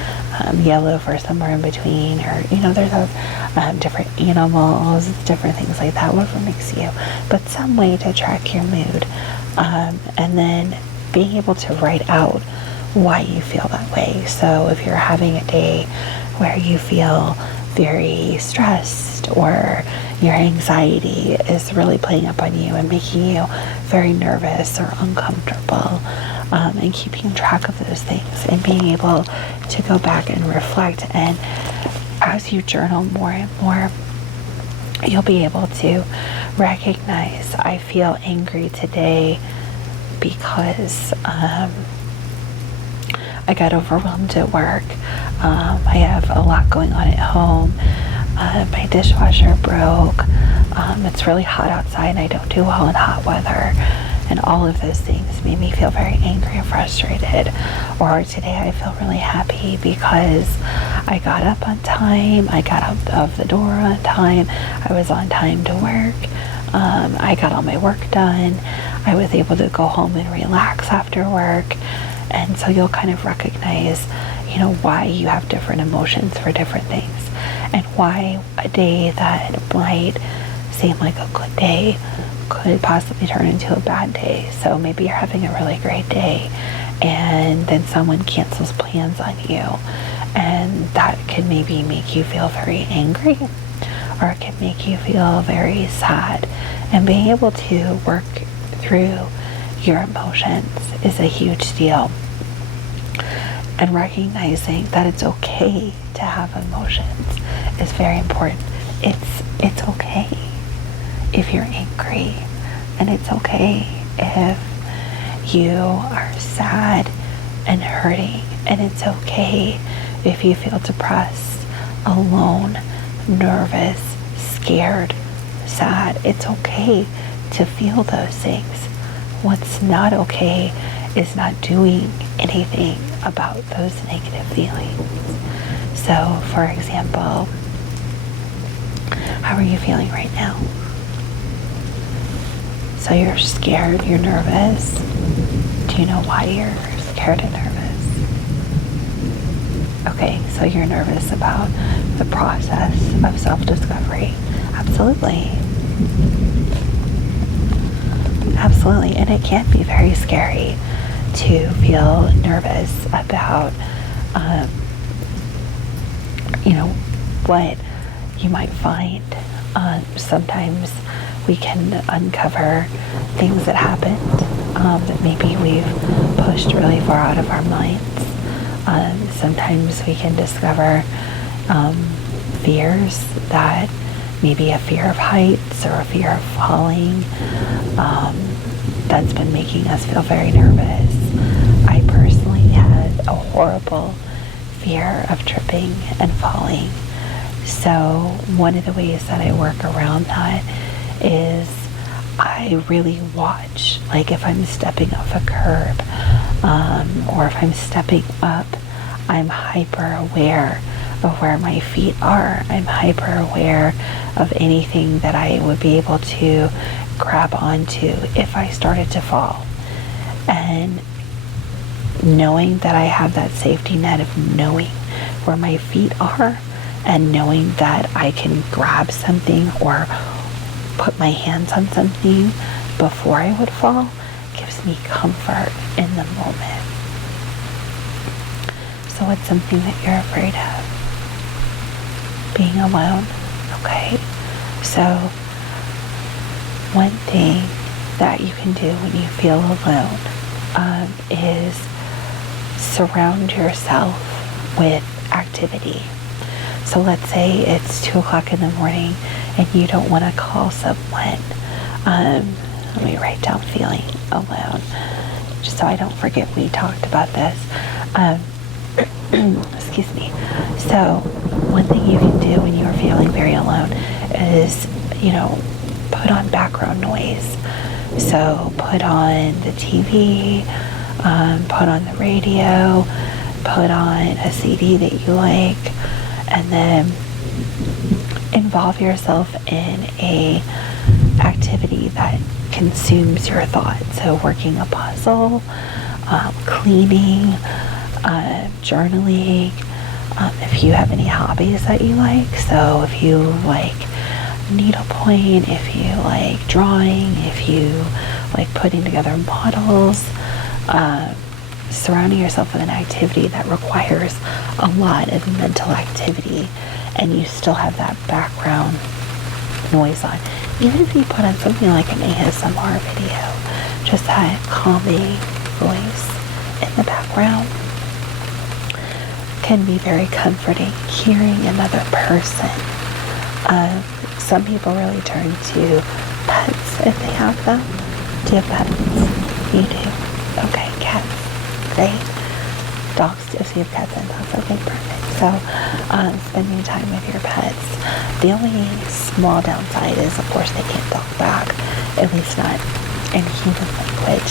yellow for somewhere in between, or there's those different animals, different things like that, whatever makes you, but some way to track your mood, and then being able to write out why you feel that way. So if you're having a day where you feel very stressed, or your anxiety is really playing up on you and making you very nervous or uncomfortable, and keeping track of those things and being able to go back and reflect. And as you journal more and more, you'll be able to recognize, I feel angry today because I got overwhelmed at work. I have a lot going on at home. My dishwasher broke. It's really hot outside and I don't do well in hot weather. And all of those things made me feel very angry and frustrated. Or today I feel really happy because I got up on time. I got out of the door on time. I was on time to work. I got all my work done. I was able to go home and relax after work. And so you'll kind of recognize, why you have different emotions for different things, and why a day that might seem like a good day could possibly turn into a bad day. So maybe you're having a really great day and then someone cancels plans on you, and that can maybe make you feel very angry, or it can make you feel very sad. And being able to work through your emotions is a huge deal. And recognizing that it's okay to have emotions is very important. It's okay if you're angry, and it's okay if you are sad and hurting, and it's okay if you feel depressed, alone, nervous, scared, sad. It's okay to feel those things. What's not okay is not doing anything about those negative feelings. So, for example, how are you feeling right now? So you're scared, you're nervous. Do you know why you're scared and nervous? Okay, so you're nervous about the process of self-discovery. Absolutely. Absolutely. And it can be very scary to feel nervous about, what you might find. Sometimes we can uncover things that happened that maybe we've pushed really far out of our minds. Sometimes we can discover fears, that maybe a fear of heights or a fear of falling, that's been making us feel very nervous. I personally had a horrible fear of tripping and falling. So one of the ways that I work around that is I really watch, like if I'm stepping off a curb, or if I'm stepping up, I'm hyper aware of where my feet are. I'm hyper aware of anything that I would be able to grab onto if I started to fall. And knowing that I have that safety net of knowing where my feet are, and knowing that I can grab something or put my hands on something before I would fall, gives me comfort in the moment. So it's something that you're afraid of. Being alone. Okay? So one thing that you can do when you feel alone is surround yourself with activity. So let's say it's 2 o'clock in the morning and you don't want to call someone. Let me write down feeling alone, just so I don't forget we talked about this. Excuse me. So one thing you can do when you're feeling very alone is, put on background noise. So put on the TV, put on the radio, put on a CD that you like, and then involve yourself in a activity that consumes your thoughts. So working a puzzle, cleaning, journaling, if you have any hobbies that you like. So if you like needlepoint, if you like drawing, if you like putting together models, surrounding yourself with an activity that requires a lot of mental activity and you still have that background noise on. Even if you put on something like an ASMR video, just that calming voice in the background can be very comforting. Hearing another person. Some people really turn to pets if they have them. Do you have pets? You do. Okay, cats. Great. Dogs, if you have cats and dogs. Okay, perfect. So, spending time with your pets. The only small downside is, of course, they can't talk back, at least not in human language,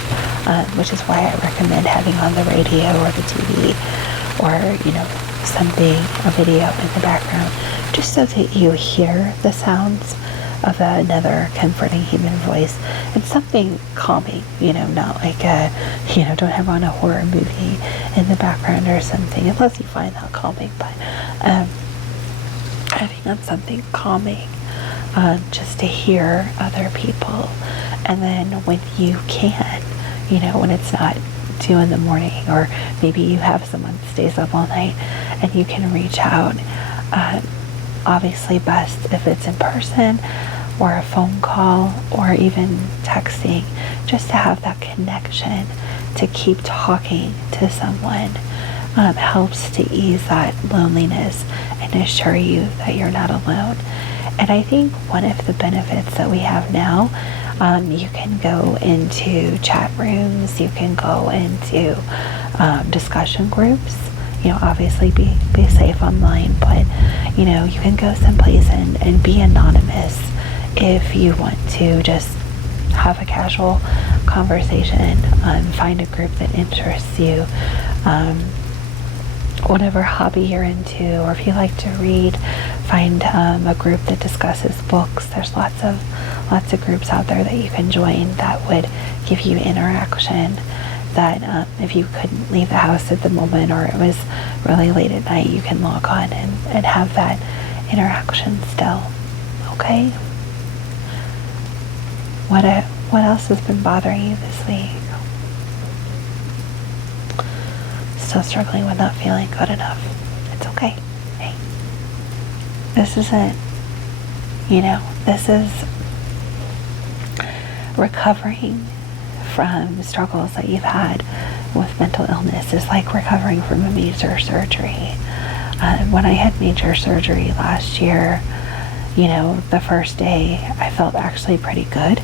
which is why I recommend having on the radio or the TV or, something, a video in the background, just so that you hear the sounds of another comforting human voice and something calming, not like don't have on a horror movie in the background or something, unless you find that calming, but having on something calming, just to hear other people. And then when you can, when it's not 2 in the morning, or maybe you have someone that stays up all night and you can reach out, obviously best if it's in person or a phone call or even texting, just to have that connection, to keep talking to someone, helps to ease that loneliness and assure you that you're not alone. And I think one of the benefits that we have now, you can go into chat rooms, you can go into discussion groups, obviously be safe online, but you can go someplace and be anonymous if you want to just have a casual conversation, find a group that interests you, whatever hobby you're into, or if you like to read, find a group that discusses books. There's lots of groups out there that you can join that would give you interaction, that if you couldn't leave the house at the moment, or it was really late at night, you can log on and have that interaction still. Okay? What else has been bothering you this week? Still struggling with not feeling good enough. It's okay. Hey, this isn't, this is recovering from struggles that you've had with mental illness. Is like recovering from a major surgery. When I had major surgery last year, the first day I felt actually pretty good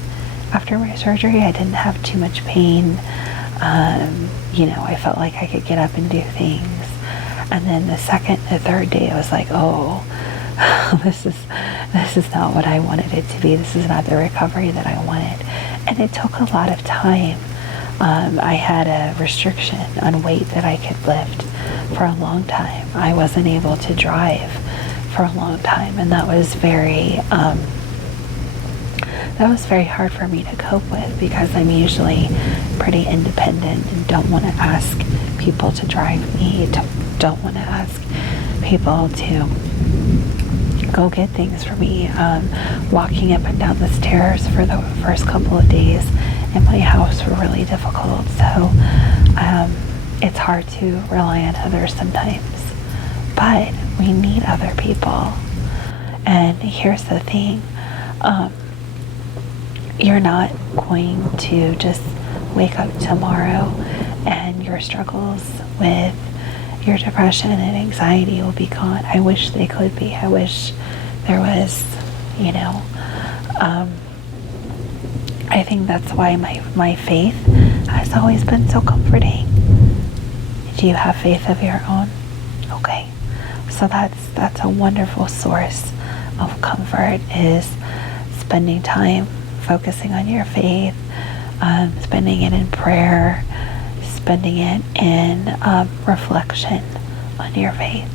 after my surgery. I didn't have too much pain. I felt like I could get up and do things. And then the second, the third day, I was like, oh, this is not what I wanted it to be. This is not the recovery that I wanted. And it took a lot of time. I had a restriction on weight that I could lift for a long time. I wasn't able to drive for a long time, and that was very hard for me to cope with, because I'm usually pretty independent and don't want to ask people to drive me, don't want to ask people to go get things for me. Walking up and down the stairs for the first couple of days in my house were really difficult, so it's hard to rely on others sometimes, but we need other people. And here's the thing, you're not going to just wake up tomorrow and your struggles with your depression and anxiety will be gone. I wish they could be. I wish there was, I think that's why my faith has always been so comforting. Do you have faith of your own? Okay. So that's a wonderful source of comfort, is spending time focusing on your faith, spending it in prayer, spending it in reflection on your faith.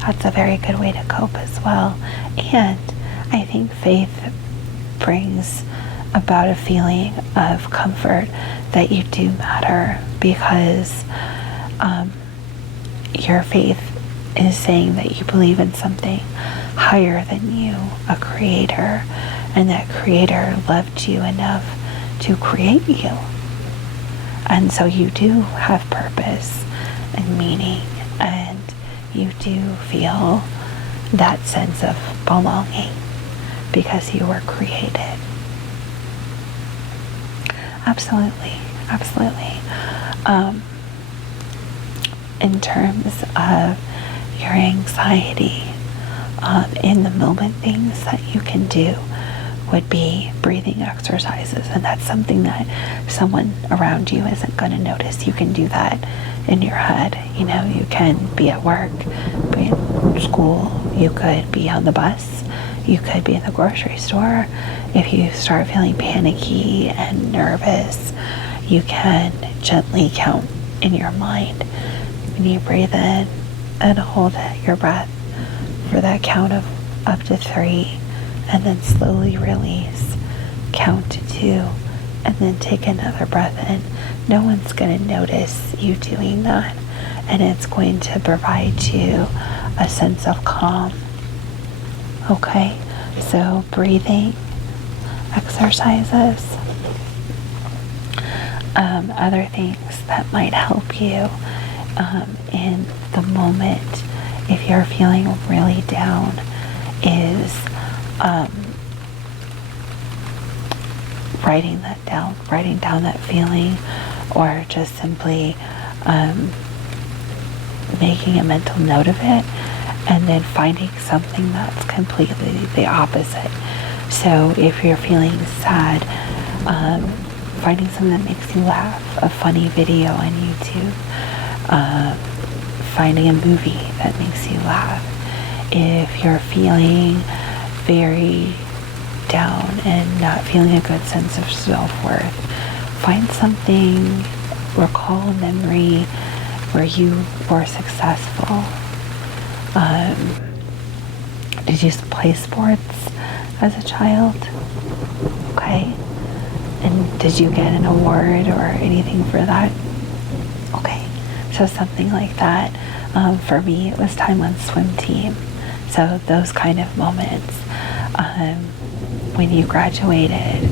That's a very good way to cope as well. And I think faith brings about a feeling of comfort that you do matter, because your faith is saying that you believe in something higher than you, a creator, and that creator loved you enough to create you. And so you do have purpose and meaning, and you do feel that sense of belonging because you were created. Absolutely, absolutely. In terms of your anxiety, in the moment, things that you can do would be breathing exercises, and that's something that someone around you isn't going to notice. You can do that in your head. You know, you can be at work, be in school, you could be on the bus, you could be in the grocery store. If you start feeling panicky and nervous, you can gently count in your mind. When you breathe in and hold your breath for that count of up to 3, and then slowly release, count to 2, and then take another breath in. No one's going to notice you doing that, and it's going to provide you a sense of calm. Okay, so breathing exercises. Other things that might help you in the moment if you're feeling really down is writing down that feeling, or just simply making a mental note of it, and then finding something that's completely the opposite. So if you're feeling sad, finding something that makes you laugh, a funny video on YouTube, finding a movie that makes you laugh. If you're feeling very down and not feeling a good sense of self-worth, find something, recall a memory where you were successful. Did you play sports as a child? Okay. And did you get an award or anything for that? Okay. So something like that. For me, it was time on swim team. So those kind of moments. When you graduated,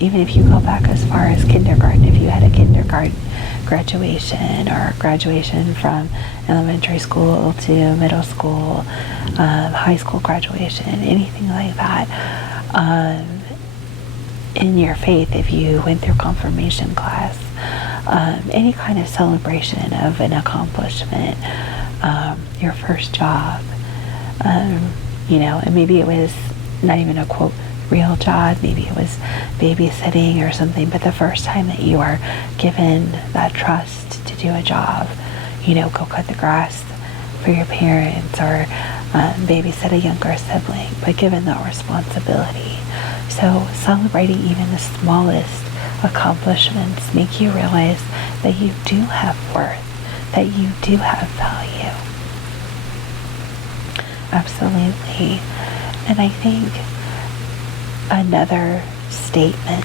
even if you go back as far as kindergarten, if you had a kindergarten graduation or graduation from elementary school to middle school, high school graduation, anything like that. In your faith, if you went through confirmation class, any kind of celebration of an accomplishment, your first job, and maybe it was not even a quote real job, maybe it was babysitting or something, but the first time that you are given that trust to do a job, go cut the grass for your parents, or babysit a younger sibling, but given that responsibility. So celebrating even the smallest accomplishments make you realize that you do have worth, that you do have value. Absolutely. And I think another statement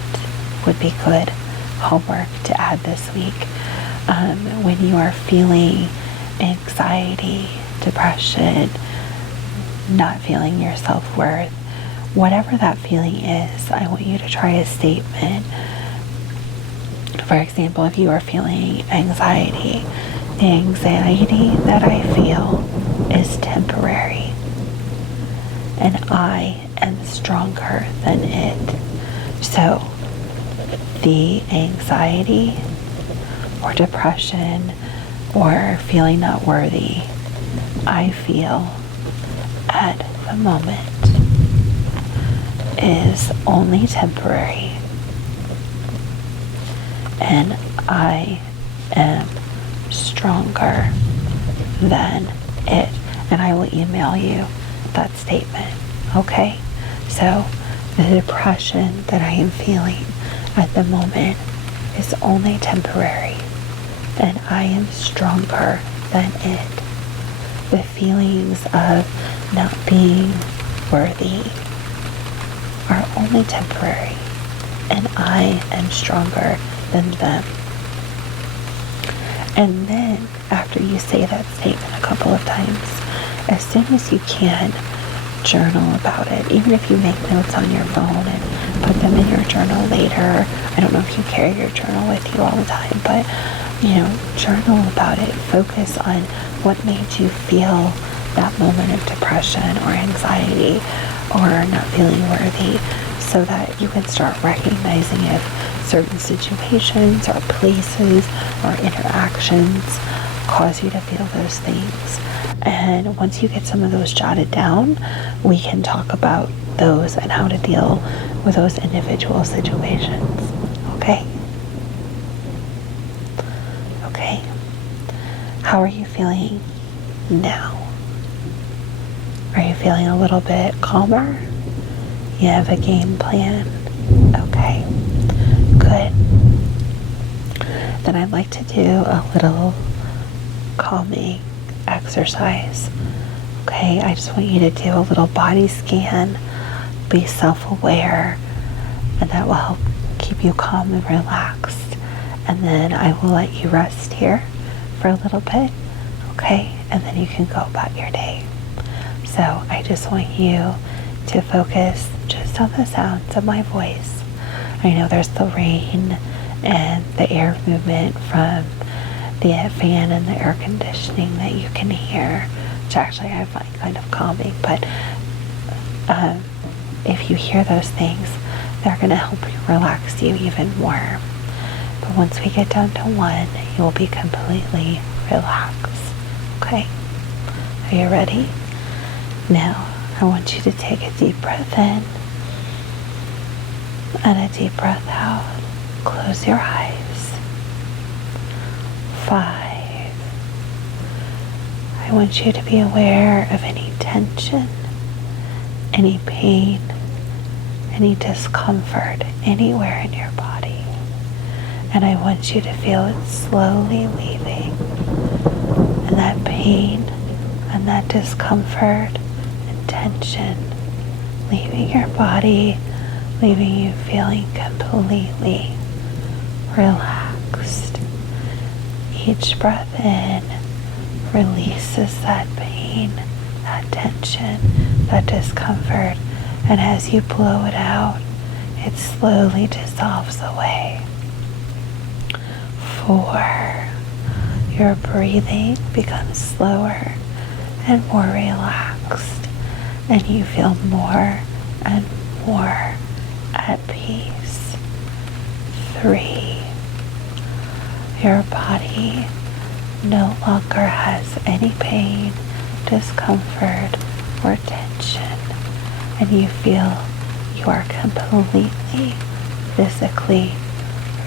would be good homework to add this week. When you are feeling anxiety, depression, not feeling your self-worth, whatever that feeling is, I want you to try a statement. For example, if you are feeling anxiety, the anxiety that I feel is temporary, and I am stronger than it. So the anxiety or depression or feeling not worthy I feel at the moment is only temporary, and I am stronger than it. And I will email you that statement. Okay? So the depression that I am feeling at the moment is only temporary, and I am stronger than it. The feelings of not being worthy are only temporary, and I am stronger than them. And then, after you say that statement a couple of times, as soon as you can, journal about it. Even if you make notes on your phone and put them in your journal later. I don't know if you carry your journal with you all the time, but journal about it. Focus on what made you feel that moment of depression or anxiety or not feeling worthy, so that you can start recognizing if certain situations or places or interactions cause you to feel those things. And once you get some of those jotted down, we can talk about those and how to deal with those individual situations. Okay? Okay. How are you feeling now? Are you feeling a little bit calmer? You have a game plan? Okay. Good. Then I'd like to do a little calming exercise. Okay, I just want you to do a little body scan, be self-aware, and that will help keep you calm and relaxed. And then I will let you rest here for a little bit, okay? And then you can go about your day. So I just want you to focus just on the sounds of my voice. I know there's the rain and the air movement from the fan and the air conditioning that you can hear, which actually I find kind of calming, but if you hear those things, they're going to help you relax you even more. But once we get down to 1, you will be completely relaxed. Okay? Are you ready? Now, I want you to take a deep breath in and a deep breath out. Close your eyes. 5. I want you to be aware of any tension, any pain, any discomfort anywhere in your body. And I want you to feel it slowly leaving. And that pain and that discomfort and tension leaving your body, leaving you feeling completely relaxed. Each breath in releases that pain, that tension, that discomfort, and as you blow it out, it slowly dissolves away. 4. Your breathing becomes slower and more relaxed, and you feel more and more at peace. 3. Your body no longer has any pain, discomfort, or tension, and you feel you are completely physically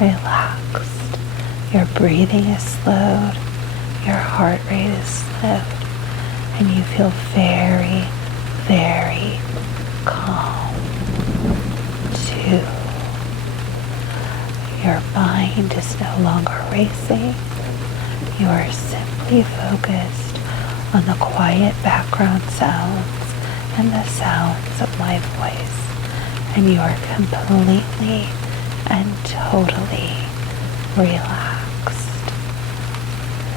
relaxed. Your breathing is slowed, your heart rate is slowed, and you feel very, very calm. 2. Your mind is no longer racing. You are simply focused on the quiet background sounds and the sounds of my voice, and you are completely and totally relaxed.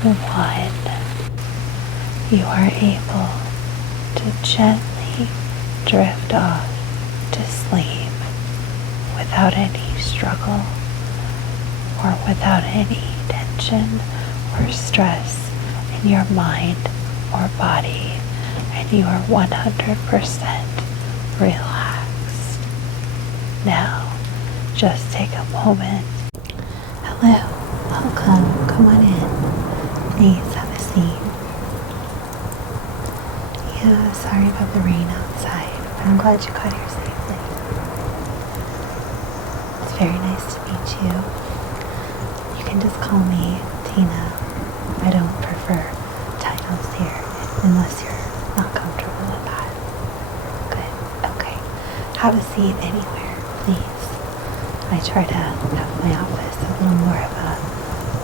1. You are able to gently drift off to sleep without any struggle or without any tension or stress in your mind or body, and you are 100% relaxed. Now, just take a moment. Hello, welcome, come on in. Please have a seat. Yeah, sorry about the rain outside, but I'm glad you got here safely. It's very nice to meet you. You can just call me Tina. I don't prefer titles here unless you're not comfortable with that. Good, okay. Have a seat anywhere, please. I try to have my office a little more of a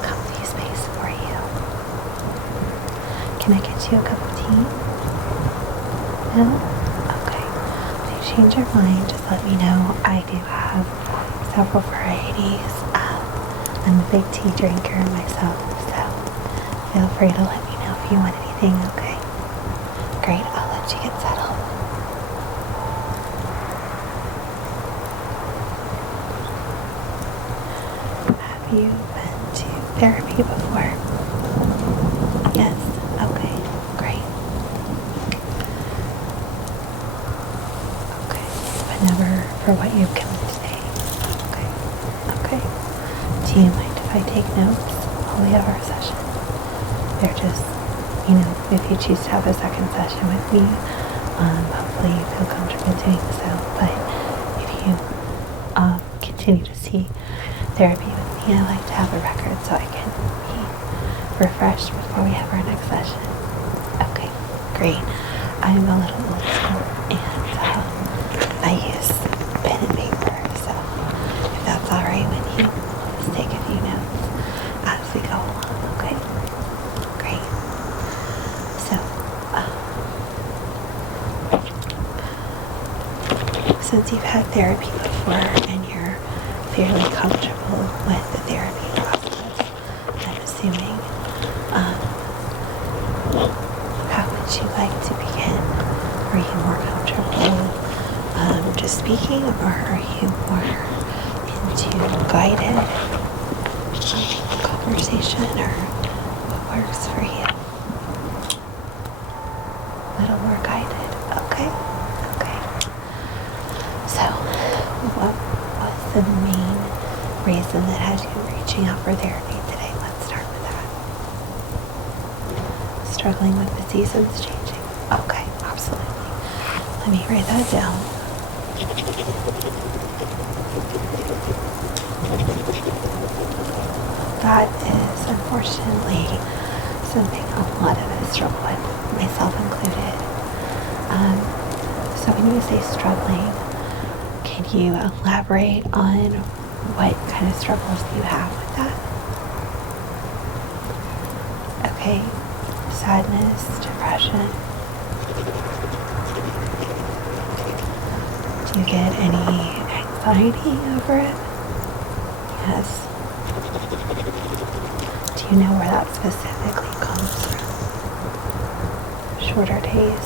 comfy space for you. Can I get you a cup of tea? No? Okay. If you change your mind, just let me know. I do have several varieties. I'm a big tea drinker myself, so feel free to let me know if you want anything, okay? Great, I'll let you get settled. Have you been to therapy before? Yes? Okay, great. never for what you've come today. Okay. Okay. Do you mind if I take notes while we have our session? They're just, if you choose to have a second session with me, hopefully you feel comfortable doing so. But if you continue to see therapy with me, I like to have a record so I can be refreshed before we have our next session. Okay, great. I'm a little old school and I use pen and paper, so if that's alright with you, let's take a few notes as we go along, okay? Great. So, since you've had therapy before and you're fairly comfortable with the therapy process, I'm assuming, how would you like to begin? Are you more comfortable just speaking, or are you more into guided conversation, or what works for you? A little more guided. Okay. Okay. So, what was the main reason that had you reaching out for therapy today? Let's start with that. Struggling with the seasons changing. Okay, absolutely. Let me write that down. That is unfortunately something a lot of us struggle with, myself included. So when you say struggling, can you elaborate on what kind of struggles you have with that? Okay, sadness, depression. Do you get any anxiety over it? Yes. Do you know where that specifically comes from? Shorter days?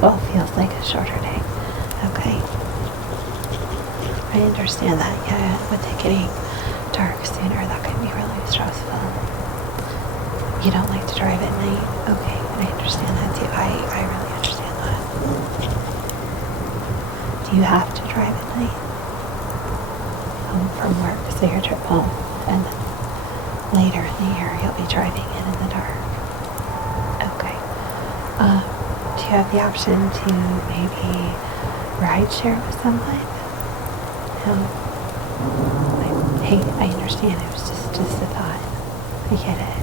Well, feels like a shorter day. Okay. I understand that, yeah, with it getting dark sooner, that can be really stressful. You don't like to drive at night? Okay, I understand that too. I really understand that. Do you have to drive at night? Home from work, so your trip home, and then later in the year you'll be driving in the dark. Okay. Do you have the option to maybe ride share with someone? No? Hey, I understand. It was just a thought. I get it.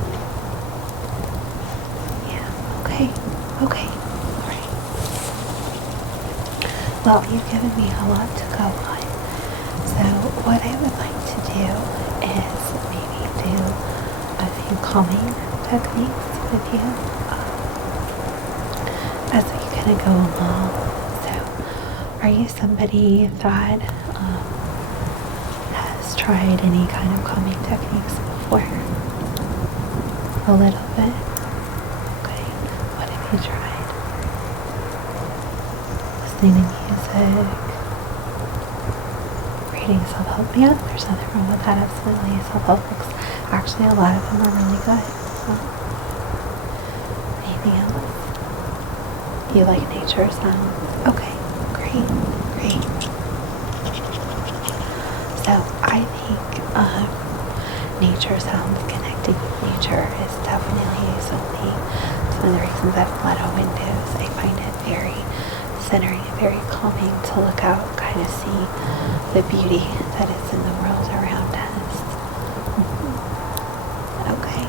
Yeah. Okay. Okay. Great. Well, you've given me a lot to go on. So what I would like to do is maybe do a few calming techniques with you as we kind of go along. So are you somebody that has tried any kind of calming techniques before? A little bit? Okay. What have you tried? Listening to music? Reading self-help? Yeah, there's nothing wrong with that. Absolutely. Self-help books. Actually, a lot of them are really good. So, anything else? You like nature sounds? Okay, great, great. So I think nature sounds, connecting with nature is definitely something. It's one of the reasons I have a lot of windows. I find it very centering and very calming to look out, kind of see the beauty that is in the world around us. Okay.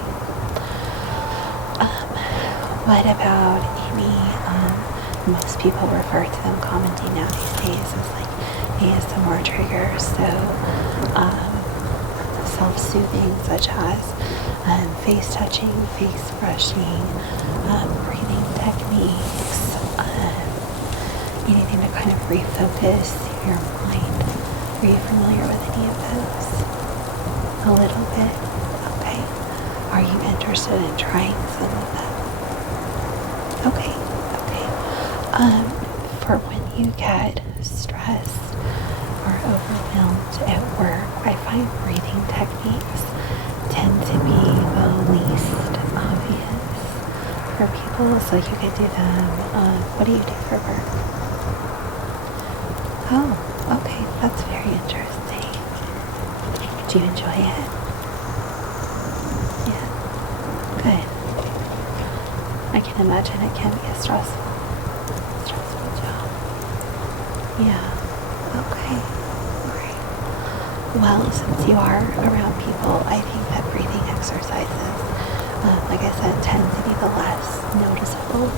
What about any, most people refer to them commonly nowadays as like ASMR triggers, so self-soothing, such as face touching, face brushing, breathing techniques, anything to kind of refocus your mind. Are you familiar with any of those? A little bit? Okay. Are you interested in trying some of them? Okay, okay. For when you get stressed or overwhelmed at work, I find breathing techniques tend to be the least obvious for people, so you could do them. What do you do for work? Oh, okay, that's very interesting. Do you enjoy it? Yeah, good. I can imagine it can be a stressful job. Yeah, okay, alright. Well, since you are around people, I think that breathing exercises, like I said, tend to be the less noticeable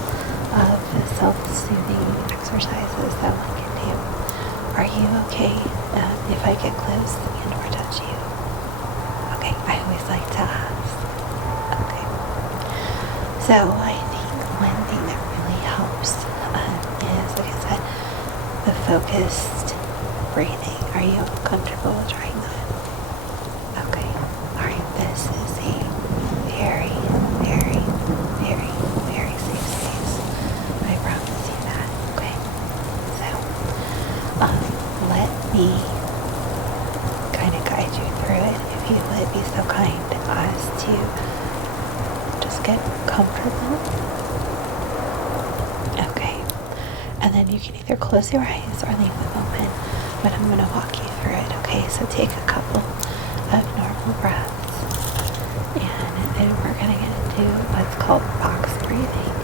of the self-soothing exercises that one can do. Are you okay if I get close and or touch you? Okay, I always like to ask. Okay. So I think one thing that really helps is, like I said, the focused breathing. Are you comfortable trying that? Okay. Alright, this is a very, very, very, very safe space. I promise you that. Okay. So, let me kind of guide you through it, if you would be so kind as to just get comfortable. Okay. And then you can either close your eyes or leave them open, but I'm going to walk you through it. Okay, so take a couple of normal breaths, and then we're going to do what's called box breathing.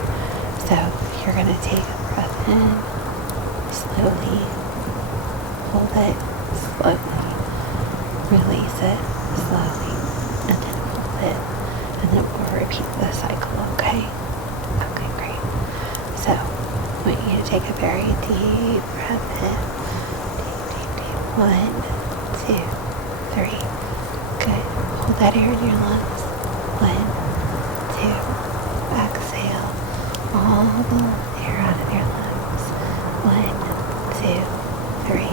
So you're going to take a breath in slowly, hold it slowly, release it slowly, and then hold it, and then we'll repeat the cycle. Okay? Okay, great. So I want you to take a very deep breath in. Deep. 1, 2, 3. Good. Hold that air in your lungs. 1, 2. Exhale all the air out of your lungs. 1, 2, 3.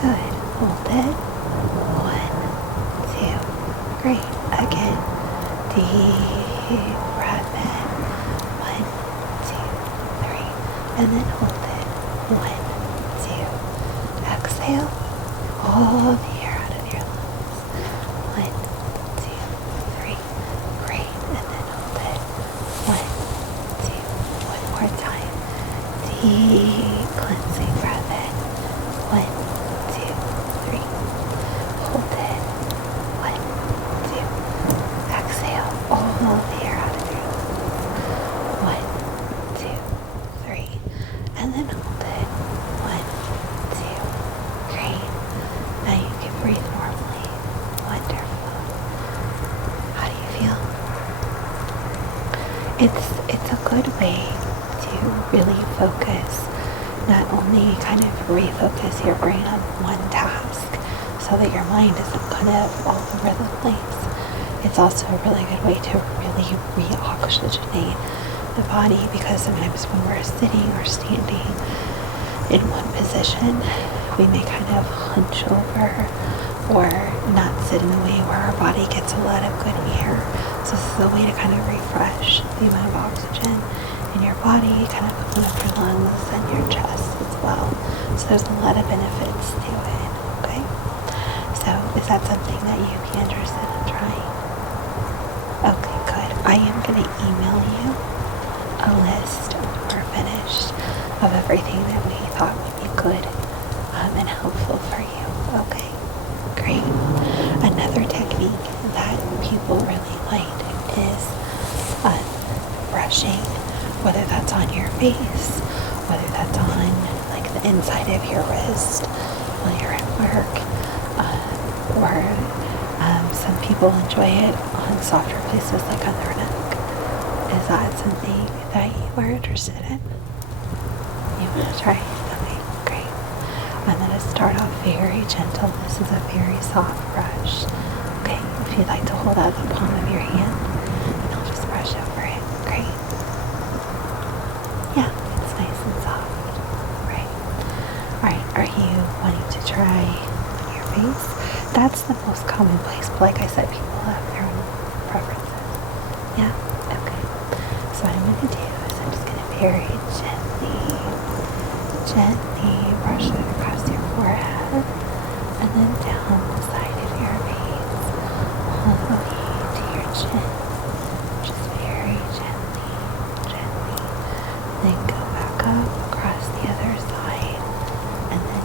Good. Hold it. 1, 2. Great. Again. Deep breath in. 1, 2, 3. And then hold it. 1, 2. Exhale all the air out of your lungs. 1, 2, 3. Great. And then hold it. 1, 2. One more time. Deep cleansing breath in. 1, 2, 3. Hold it. 1, 2. Exhale all the air out of your lungs. 1, 2, 3. And then hold it. 1, 2. Great. Now you can breathe normally. Wonderful. How do you feel? It's a good way to really focus, not only kind of refocus your brain on one task so that your mind isn't kind of all over the place. It's also a really good way to really re-oxygenate the body, because sometimes when we're sitting or standing in one position, we may kind of hunch over or not sit in a way where our body gets a lot of good air. So this is a way to kind of refresh the amount of oxygen in your body, kind of open up your lungs and your chest as well. So there's a lot of benefits to it, okay? So is that something that you'd be interested in trying? Okay, good. I am going to email you a list when we're finished of everything that we thought would be good and helpful for you. Okay, great. Another technique that people really like is brushing, whether that's on your face, whether that's on like the inside of your wrist while you're at work, or some people enjoy it on softer places like on their neck. Is that something that you are interested in? You want to try? Okay, great. I'm going to start off very gentle. This is a very soft brush. Okay, if you'd like to hold out the palm of your hand, and I'll just brush over it. Great. Yeah, it's nice and soft. Right. Alright, are you wanting to try on your face? That's the most common place, but like I said, people have their own preferences. Yeah? Okay. So what I'm going to do is I'm just going to very gently brush it across your forehead and then down the side of your face all the way to your chin. Just very gently. Then go back up across the other side and then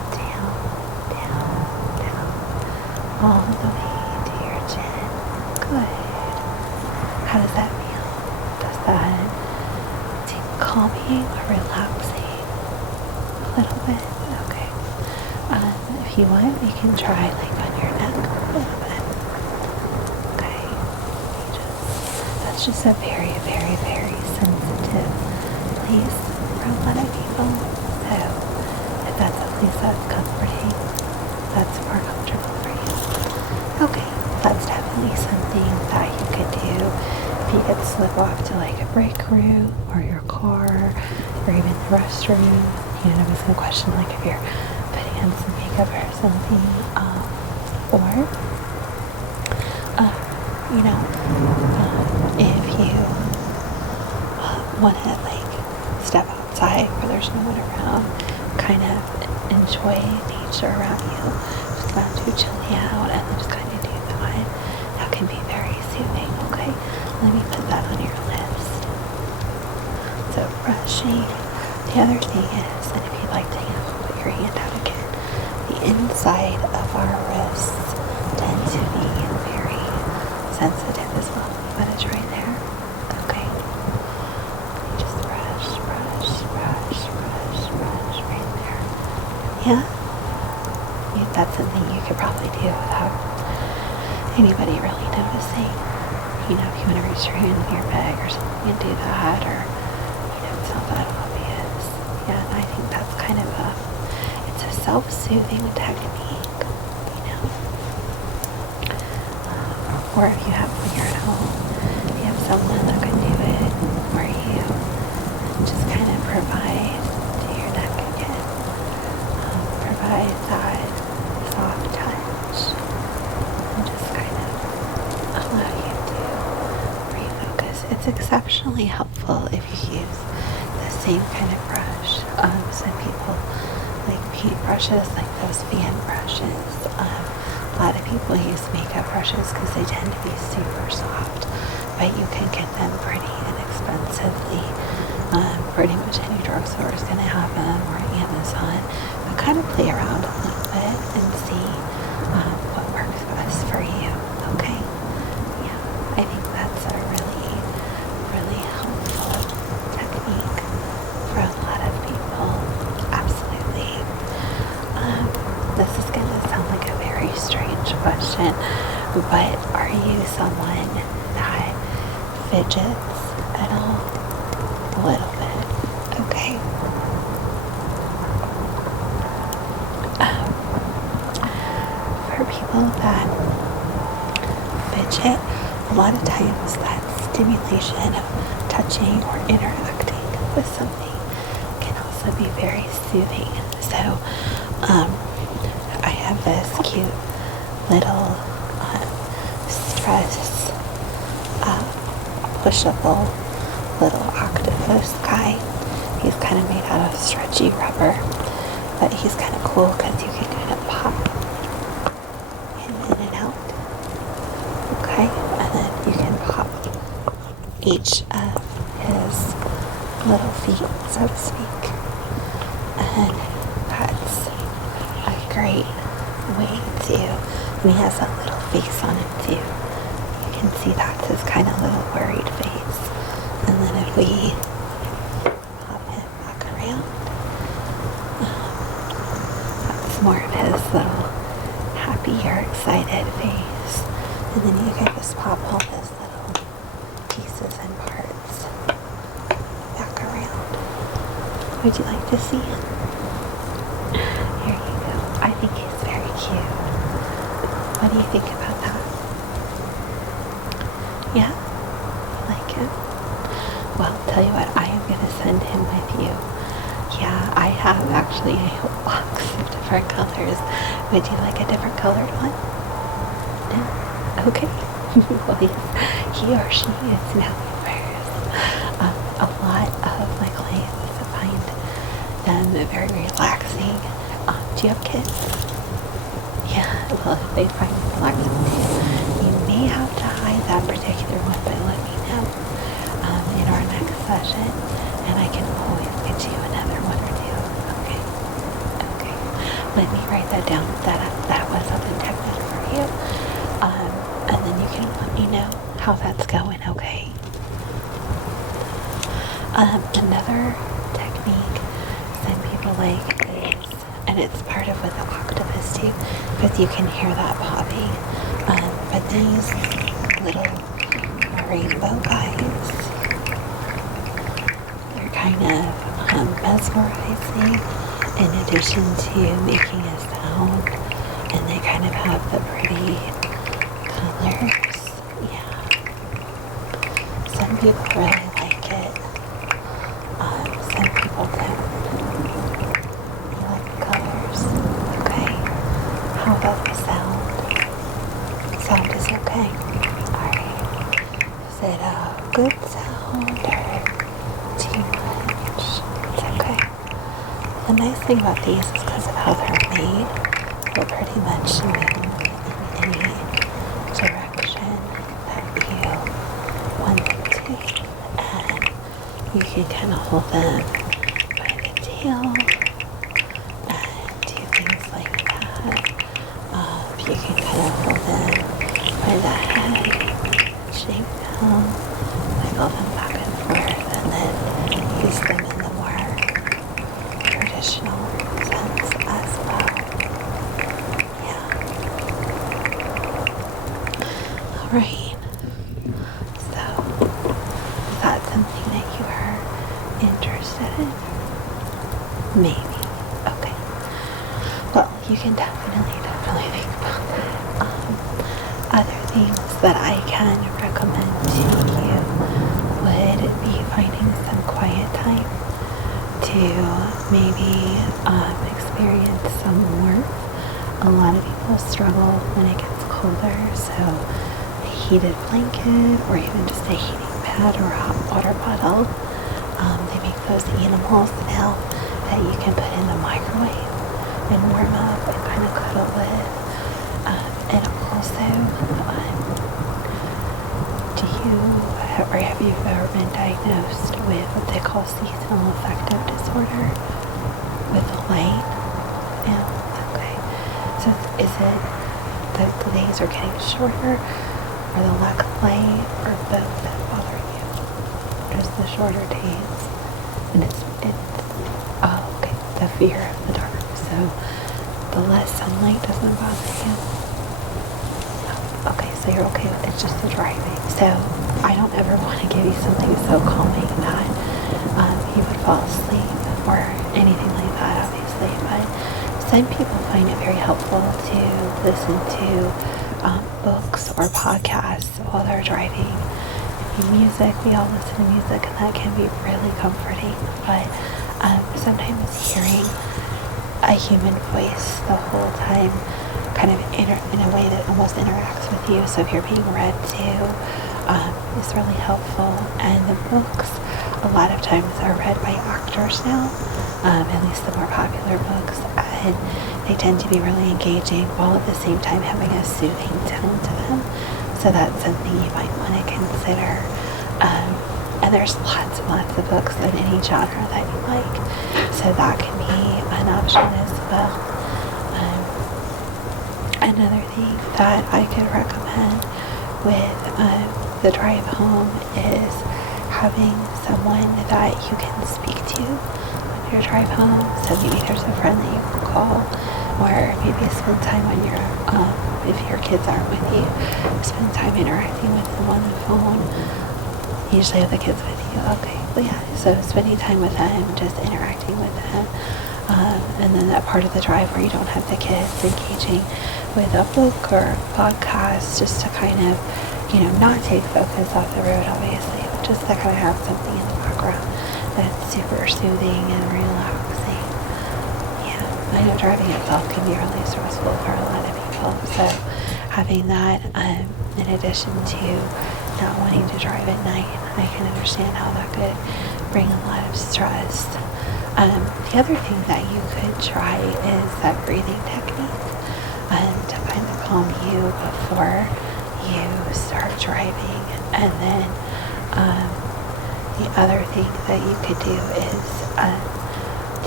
if you want, you can try like on your neck a little bit. Okay. That's just a very, very, very sensitive place for a lot of people. So if that's a place that's comforting, that's more comfortable for you. Okay, that's definitely something that you could do. If you could slip off to like a break room or your car or even the restroom. You know, I was going to question like if you're putting on some makeup or something, or if you want to like step outside where there's no one around, kind of enjoy nature around you, just not too chilly out, and then just kind of do that. That can be very soothing. Okay, let me put that on your list. So brushing. The other thing is, and if you'd like to put your hand out again, the inside of our wrists tend to be very sensitive as well. You want to try there? Okay. Just brush, brush, brush, brush, brush right there. Yeah? That's something you could probably do without anybody really noticing. You know, if you want to reach your hand in your bag or something and do that, or, it's not that obvious. Yeah, and I think that's kind of it's a self-soothing technique, or if you have, when you're at home, if you have someone that can do it for you, just kind of provide to your neck again, provide that soft touch, and just kind of allow you to refocus. It's exceptionally helpful if you use the same kind of brush. Some people like paint brushes, like those fan brushes. A lot of people use makeup brushes because they tend to be super soft, but you can get them pretty inexpensively. Pretty much any drugstore is going to have them, or Amazon. But kind of play around a little bit and see what works best for you. Okay? Yeah, I think that's a really, really helpful technique for a lot of people. Absolutely. This is going to sound like a very strange question, but are you someone that fidgets at all? A little bit. Okay. For people that fidget, a lot of times that stimulation of touching or interacting with something can also be very soothing. So, I have this cute little stress pushable little octopus guy. He's kind of made out of stretchy rubber, but he's kind of cool because you can kind of pop him in and out. Okay, and then you can pop each of his little feet, so to speak, and that's a great way to, and he has a little face on him too. You can see that's his kind of little worried face. And then if we pop him back around, that's more of his little happy or excited face. And then you can just pop all his little pieces and parts back around. Would you like to see him? Here you go. I think he's very cute. What do you think about that? Yeah? You like him? Well, I'll tell you what, I am going to send him with you. Yeah, I have actually a whole box of different colors. Would you like a different colored one? No? Okay. Well, he or she is now yours. A lot of my clients find them very relaxing. Do you have kids? Yeah, well, if they find it relaxing too, you may have to hide that particular one, but let me know in our next session, and I can always get you another one or two. Okay? Okay. Let me write that down. That was something technical for you. And then you can let me know how that's going, okay? Another technique some people like is, and and it's part of what the octopus do, because you can hear that popping. But these little rainbow guys, they're kind of mesmerizing in addition to making a sound, and they kind of have the pretty colors. Yeah. Some people really like it. Some people don't. You like the colors? Okay. How about the sound? Sound is okay. Alright. Is it a good sound or too much? It's okay. The nice thing about these is because of how they're made, they'll pretty much move in any direction that you want them to. And you can kind of hold them by the tail and do things like that. You can kind of hold them by the head, shake them, wiggle them back and forth, and then use them in the more traditional sense as well. Yeah. Alright. So, is that something that you are interested in? Maybe. Okay. Well, you can definitely think about that. Other things that I can recommend to you would be finding some quiet time to maybe experience some warmth. A lot of people struggle when it gets colder, so a heated blanket or even just a heating pad or a hot water bottle. They make those animals now that you can put in the microwave and warm up and kind of cuddle with. And also, have you ever been diagnosed with what they call seasonal affective disorder with the light? No? Okay. So is it the days are getting shorter, or the lack of light, or both that bother you? Just the shorter days, and it's okay, the fear of the dark. So the less sunlight doesn't bother you. Okay, so you're okay with it's just the driving. So I don't ever want to give you something so calming that you would fall asleep or anything like that, obviously. But some people find it very helpful to listen to books or podcasts while they're driving. Music, we all listen to music, and that can be really comforting. But sometimes hearing a human voice the whole time kind of in a way that almost interacts with you. So if you're being read to, is really helpful. And the books, a lot of times, are read by actors now, at least the more popular books, and they tend to be really engaging while at the same time having a soothing tone to them. So that's something you might want to consider. And there's lots and lots of books in any genre that you like, so that can be an option as well. Another thing that I could recommend with the drive home is having someone that you can speak to on your drive home. So maybe there's a friend that you can call, or maybe spend time on your, if your kids aren't with you, spend time interacting with them on the phone. Usually have the kids with you. Okay, well, yeah, so spending time with them, just interacting with them. And then that part of the drive where you don't have the kids, engaging with a book or a podcast, just to kind of, not take focus off the road, obviously, but just to kind of have something in the background that's super soothing and relaxing. Yeah, I know driving itself can be really stressful for a lot of people, so having that, in addition to not wanting to drive at night, I can understand how that could bring a lot of stress. The other thing that you could try is that breathing technique to kind of calm you before you start driving. And then the other thing that you could do is,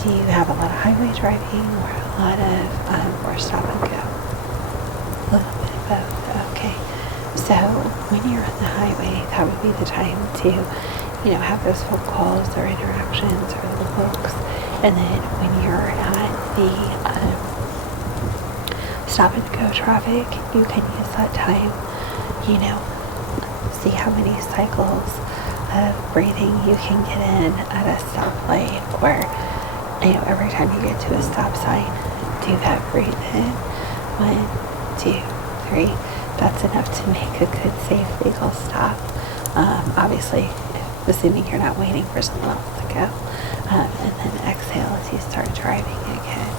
do you have a lot of highway driving or a lot of or stop and go? A little bit of both. Okay. So when you're on the highway, that would be the time to have those phone calls or interactions or the books. And then when you're at the stop and go traffic, you can use that time, see how many cycles of breathing you can get in at a stoplight, or every time you get to a stop sign, do that breathe in. 1, 2, 3. That's enough to make a good, safe, legal stop. Obviously, assuming you're not waiting for someone else to go. And then exhale as you start driving again.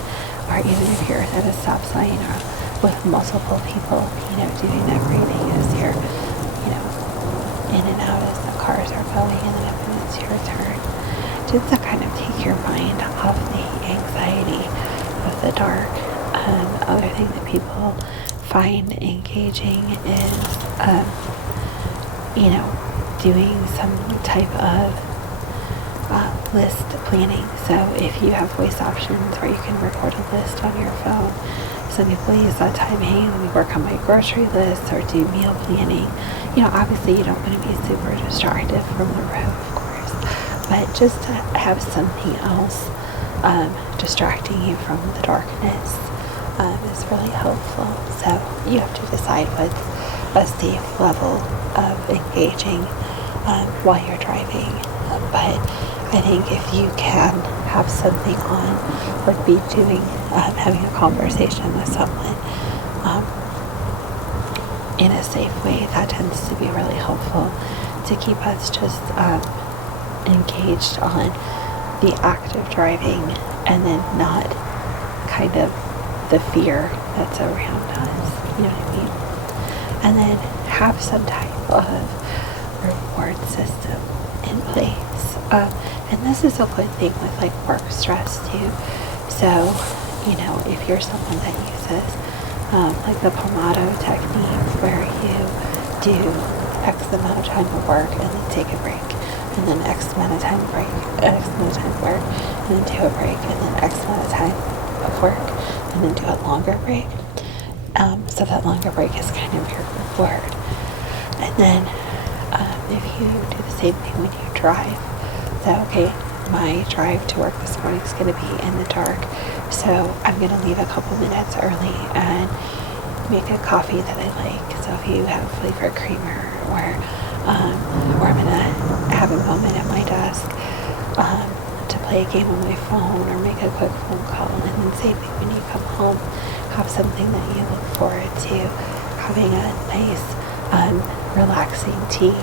Or even if you're at a stop sign or with multiple people, doing that breathing as you're, in and out as the cars are going, and then when it's your turn. Just to kind of take your mind off the anxiety of the dark. Other thing that people find engaging is, doing some type of list planning. So if you have voice options where you can record a list on your phone, some people use that time, hey, let me work on my grocery list or do meal planning. Obviously you don't want to be super distracted from the road, of course, but just to have something else distracting you from the darkness is really helpful. So you have to decide what's a safe level of engaging while you're driving. But I think if you can have something on, would be having a conversation with someone in a safe way, that tends to be really helpful to keep us just engaged on the act of driving, and then not kind of the fear that's around us, you know what I mean? And then have some type of reward system in place. And this is a good thing with like work stress too. So, if you're someone that uses like the Pomodoro technique, where you do X amount of time of work and then take a break, and then X amount of time break, X amount of time work, and then do a break, and then X amount of time of work, and then do a longer break. So that longer break is kind of your reward. And then if you do the same thing when you drive, so okay, my drive to work this morning is going to be in the dark, so I'm going to leave a couple minutes early and make a coffee that I like. So if you have flavored creamer, or I'm going to have a moment at my desk to play a game on my phone or make a quick phone call. And then same thing when you come home, have something that you look forward to, having a nice relaxing tea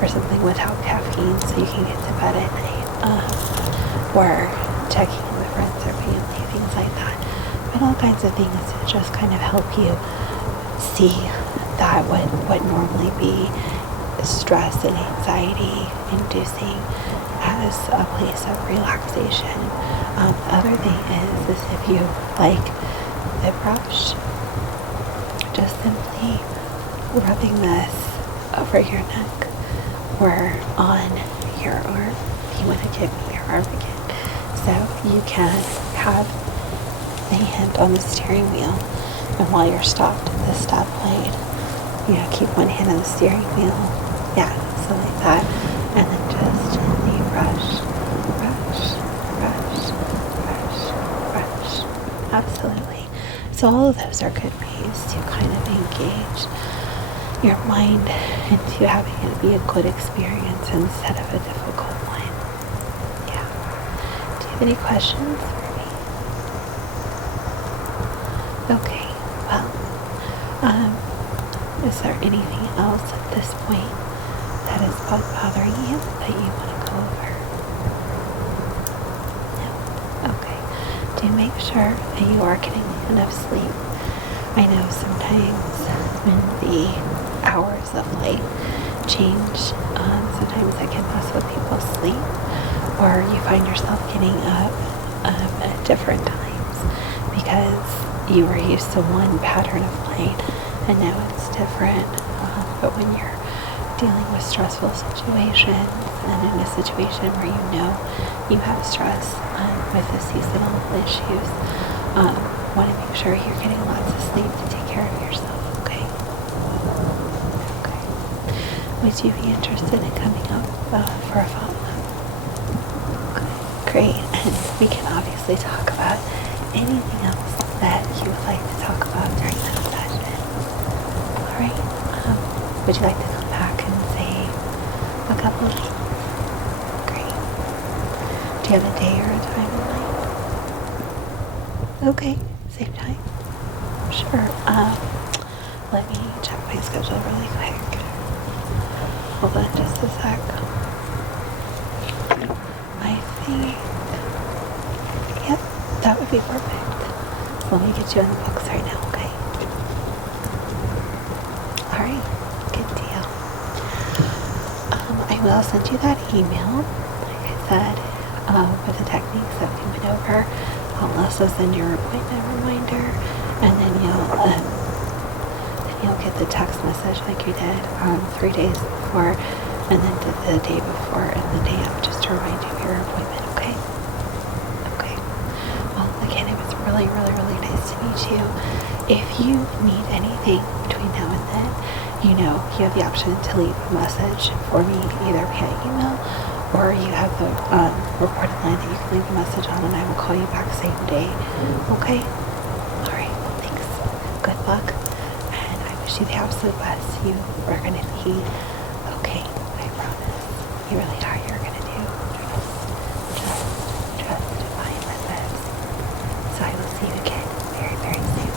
or something without caffeine so you can get to bed at night, or checking in with friends or family, things like that. But all kinds of things to just kind of help you see that what normally be stress and anxiety inducing as a place of relaxation. The other thing is if you like the brush, just simply rubbing this over your neck or on your arm. If you want to give me your arm again, so you can have a hand on the steering wheel, and while you're stopped at the stoplight, keep one hand on the steering wheel, so like that, and then just gently brush, brush, brush, brush, brush. Absolutely. So all of those are good ways to kind of engage your mind into having it be a good experience instead of a difficult one. Yeah. Do you have any questions for me? Okay. Well, is there anything else at this point that is bothering you that you want to go over? No? Okay. Do make sure that you are getting enough sleep. I know sometimes when the hours of light change, sometimes it can mess with people's sleep, or you find yourself getting up at different times because you were used to one pattern of light and now it's different. But when you're dealing with stressful situations and in a situation where you have stress with the seasonal issues, want to make sure you're getting lots of sleep to take care of yourself, okay? Okay. Would you be interested in coming up for a follow-up? Okay, great. And we can obviously talk about anything else that you would like to talk about right. Would you like to come back in, say, a couple of weeks? Great. Do you have a day or a time in mind? Okay, same time. Sure. Let me check my schedule really quick. Hold on just a sec. I think, yep, that would be perfect. So let me get you in the books right now, okay? Alright, good deal. I will send you that email, like I said, with the techniques that we went over. I'll also send your appointment reminder, and then you'll get the text message like you did 3 days before, and then the day before and the day of, just to remind you of your appointment, okay? Okay. Well, again, it was really, really, really nice to meet you. If you need anything between now and then, you have the option to leave a message for me either via email, or you have the recorded line that you can leave a message on, and I will call you back same day. Okay? Alright, thanks. Good luck. And I wish you the absolute best. You are going to be okay. I promise. You really are. You're going to do just fine with this. So I will see you again very, very soon.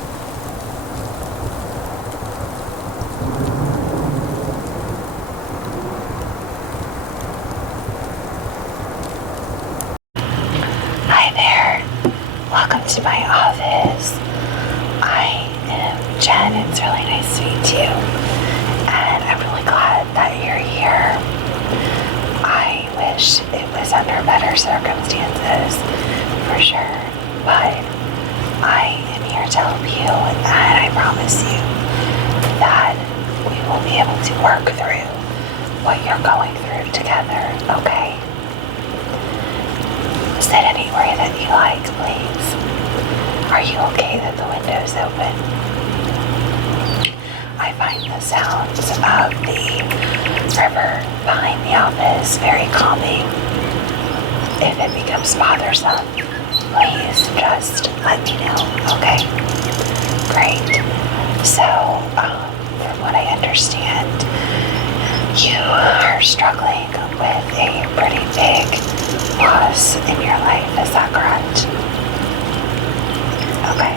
Hi there. Welcome to my office. I am Jen. It's really nice to meet you. And I'm really glad that you're here. I wish it was under better circumstances, for sure. But I am here to help you, and I promise you that we will be able to work through what you're going through together, okay? Sit anywhere that you like, please. Are you okay that the window's open? I find the sounds of the river behind the office very calming. If it becomes bothersome, please just let me know, okay? Great. So, from what I understand, you are struggling with a pretty big loss in your life, is that correct? Okay.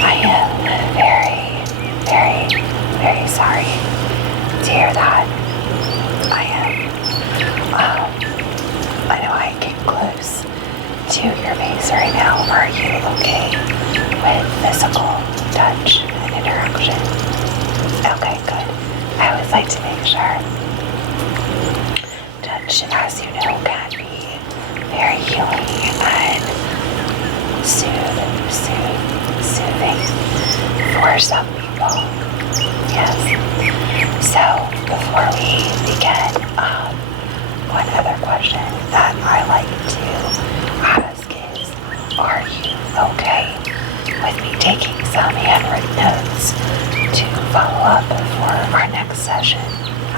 I am very, very, very sorry to hear that. I know I get close to your face right now. Are you okay with physical touch and interaction? Okay, good. I always like to make sure. Touch, as you know, can be very healing and soothing for some people. Yes. So, before we begin, one other question that I like to ask is, are you okay with me taking some handwritten notes to follow up for our next session?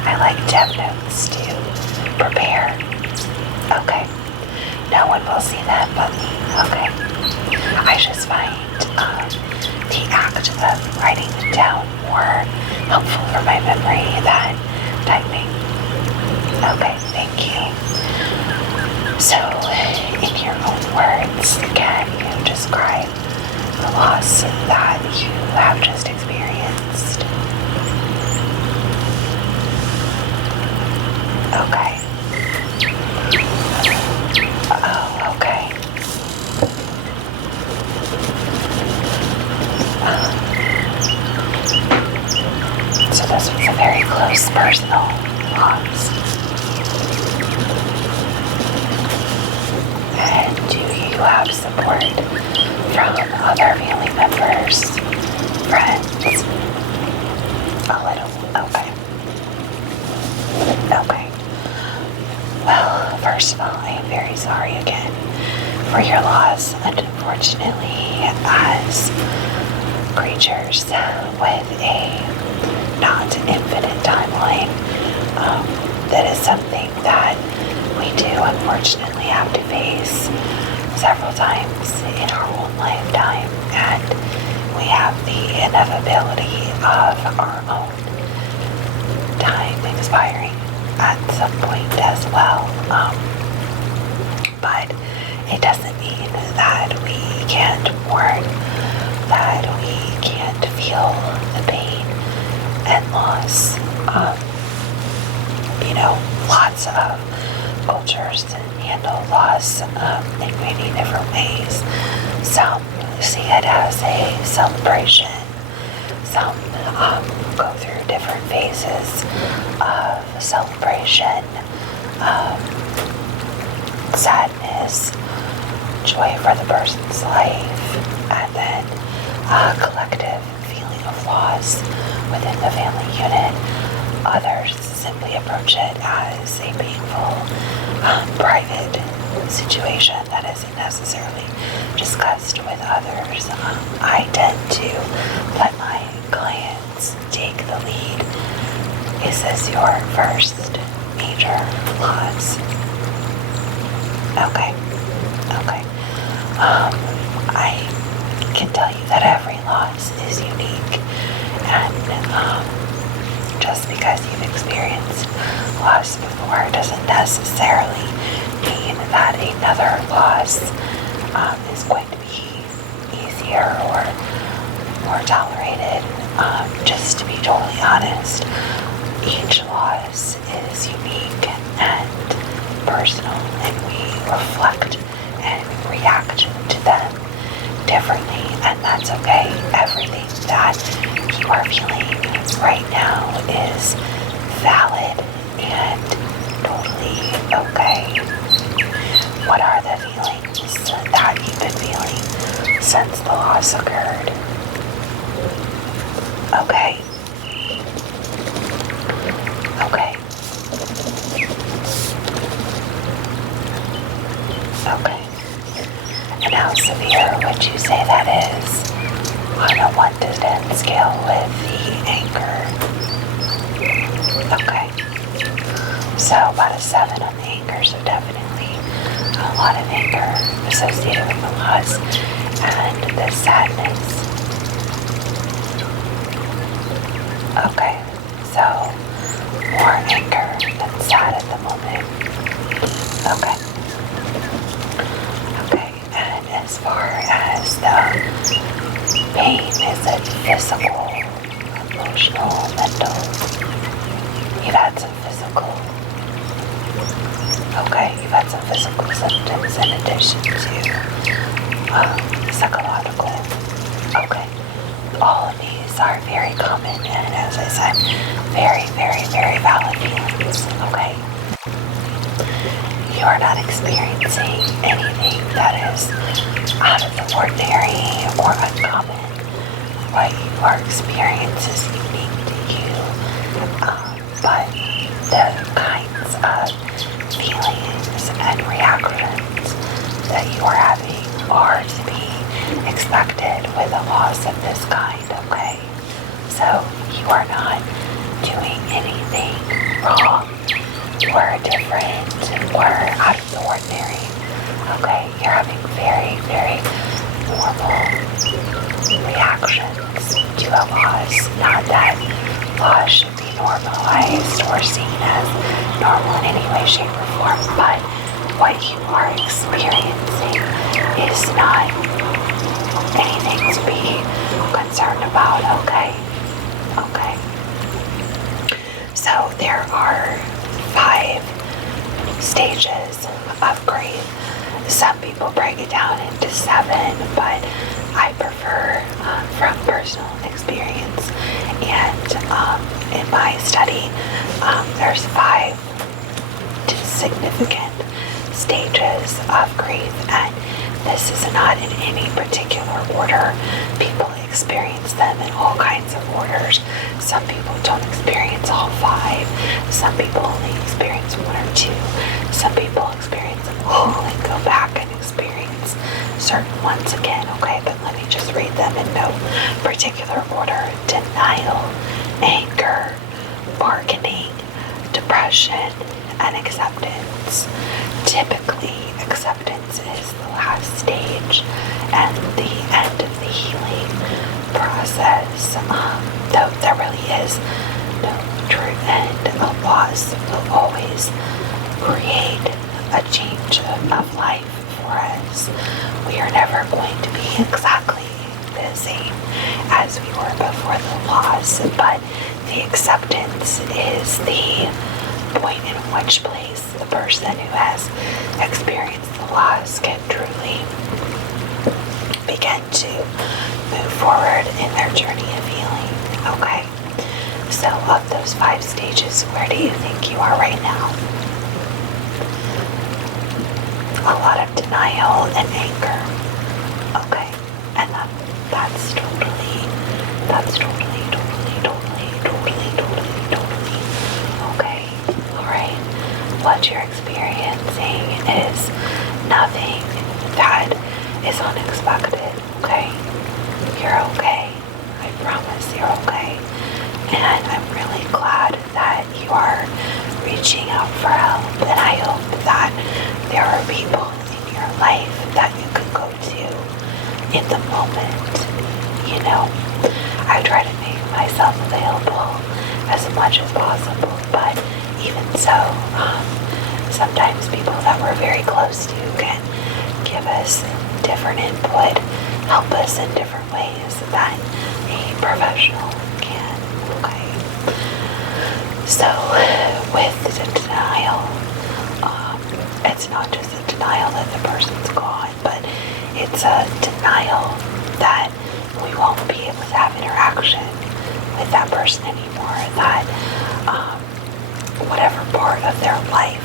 I like to have notes to prepare. Okay. No one will see them but me. Okay. I just find the act of writing them down more helpful for my memory than typing. Okay, thank you. So, in your own words, can you describe the loss that you have just experienced? Okay. Oh, okay. So this was a very close personal loss. And do you have support from other family members, friends? A little. Okay. Okay. Well, first of all, I am very sorry again for your loss. And unfortunately, as creatures with a not infinite timeline, that is something that we do unfortunately have to face several times in our own lifetime, and we have the inevitability of our own time expiring at some point as well. But it doesn't mean that we can't mourn, that we can't feel the pain and loss. Lots of cultures handle loss in many different ways. Some see it as a celebration. Some go through different phases of celebration, sadness, joy for the person's life, and then a collective feeling of loss within the family unit. Others simply approach it as a painful, private situation that isn't necessarily discussed with others. I tend to let my clients take the lead. Is this your first major loss? Okay. I can tell you that every loss is unique, and just because you've experienced loss before doesn't necessarily mean that another loss is going to be easier or more tolerated. Just to be totally honest, each loss is unique and personal, and we reflect and react to them differently, and that's okay. Everything that you are feeling right now is valid and totally okay. What are the feelings that you've been feeling since the loss occurred? Okay. And how severe would you say that is on a 1 to 10 scale with the anger? Okay. So about a 7 on the anger, so definitely a lot of anger associated with the loss and the sadness. Okay, so more anger than sad at the moment. Okay, and as far as the pain, is it physical, emotional, mental? You've had some physical. Okay, you've had some physical symptoms in addition to psychological. Okay, all of these are very common and, as I said, very, very, very valid feelings. Okay, you are not experiencing anything that is out of the ordinary or uncommon. What you are experiencing is unique to you, but the kinds of feelings and reactions that you are having are to be expected with a loss of this kind, okay? So you are not doing anything wrong or different or out of the ordinary, okay? You're having very, very normal reactions to a loss. Not that loss should be normalized or seen as normal in any way, shape, or form, but what you are experiencing is not anything to be concerned about, okay? Okay. So there are 5 stages of grief. Some people break it down into 7, but I prefer from personal experience and in my study, there's 5 significant stages of grief, and this is not in any particular order. People experience them in all kinds of orders. Some people don't experience all 5. Some people only experience 1 or 2. Some people experience them all and go back and experience certain ones again, okay? But let me just read them in no particular order. Denial, anger, bargaining, depression, and acceptance. Typically, acceptance is the last stage and the end of the healing though there really is no true end, a loss will always create a change of life for us. We are never going to be exactly the same as we were before the loss, but the acceptance is the point in which place the person who has experienced the loss can truly begin to move forward in their journey of healing. Okay, so of those 5 stages, where do you think you are right now? A lot of denial and anger. Okay, and that's totally okay. Alright, what you're experiencing is nothing that is unexpected, okay? You're okay. I promise you're okay. And I'm really glad that you are reaching out for help, and I hope that there are people in your life that you can go to in the moment. You know, I try to make myself available as much as possible, but even so, sometimes people that we're very close to can give us different input, help us in different ways than a professional can. Okay, so with the denial, it's not just a denial that the person's gone, but it's a denial that we won't be able to have interaction with that person anymore, that whatever part of their life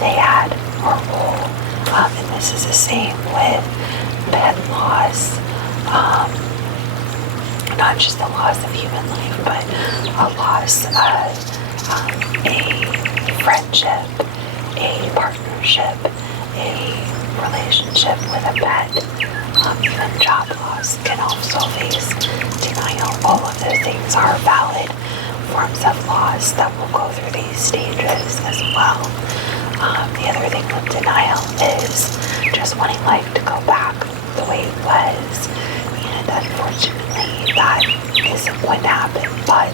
they had or role, and this is the same with pet loss, not just the loss of human life, but a loss of a friendship, a partnership, a relationship with a pet, even job loss can also face denial. All of those things are valid forms of loss that will go through these stages as well. The other thing with denial is just wanting life to go back the way it was, and unfortunately that isn't going to happen, but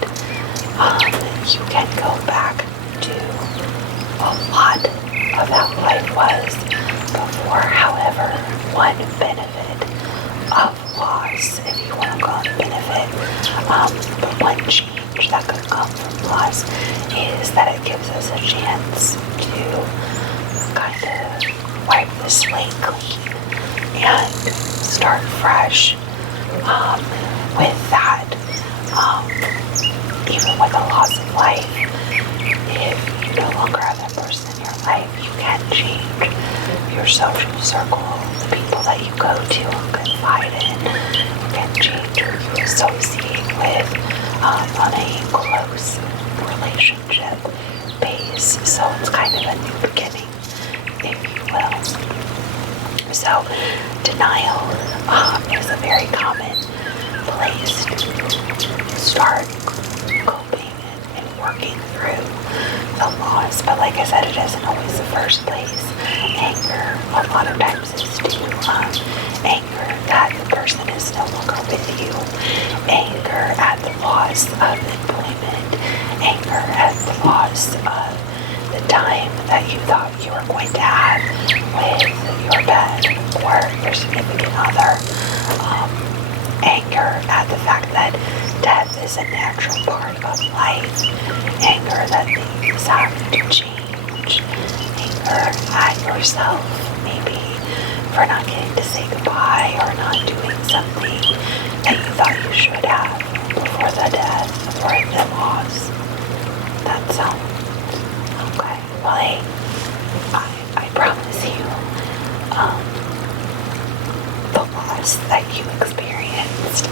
you can go back to a lot of how life was before. However, one benefit of loss, if you want to call it a benefit, but one change that could come from loss is that it gives us a chance to kind of wipe the slate clean and start fresh. With that, even with a loss of life, if you no longer have that person in your life, you can change your social circle, the people that you go to and confide in. You can change who you associate with on a close relationship base. So it's kind of a new beginning, if you will. So denial is a very common place to start coping and working through the loss, but like I said, it isn't always the first place. Anger, a lot of times, is due anger that the person is no longer with you, anger at the loss of employment, anger at the loss of the time that you thought you were going to have with your pet or your significant other, anger at the fact that death is a natural part of life, anger that things have to change, anger at yourself maybe for not getting to say goodbye or not doing something that you thought you should have before the death or the loss. That sounds okay. Well, I promise you, the loss that you experienced,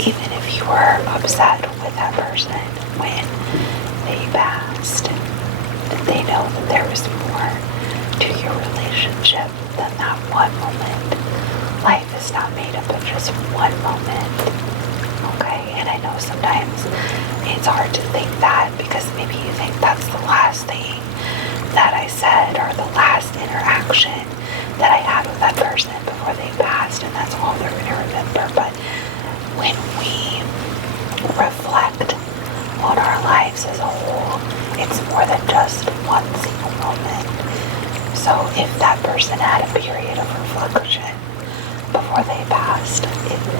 even if you were upset with that person when they passed, they know that there was more to your relationship than that one moment. Life is not made up of just one moment, okay? And I know sometimes it's hard to think that because maybe you think that's the last thing that I said or the last interaction that I had with that person before they passed, and that's all they're going to remember. But when we reflect on our lives as a whole. It's more than just one single moment. So if that person had a period of reflection before they passed,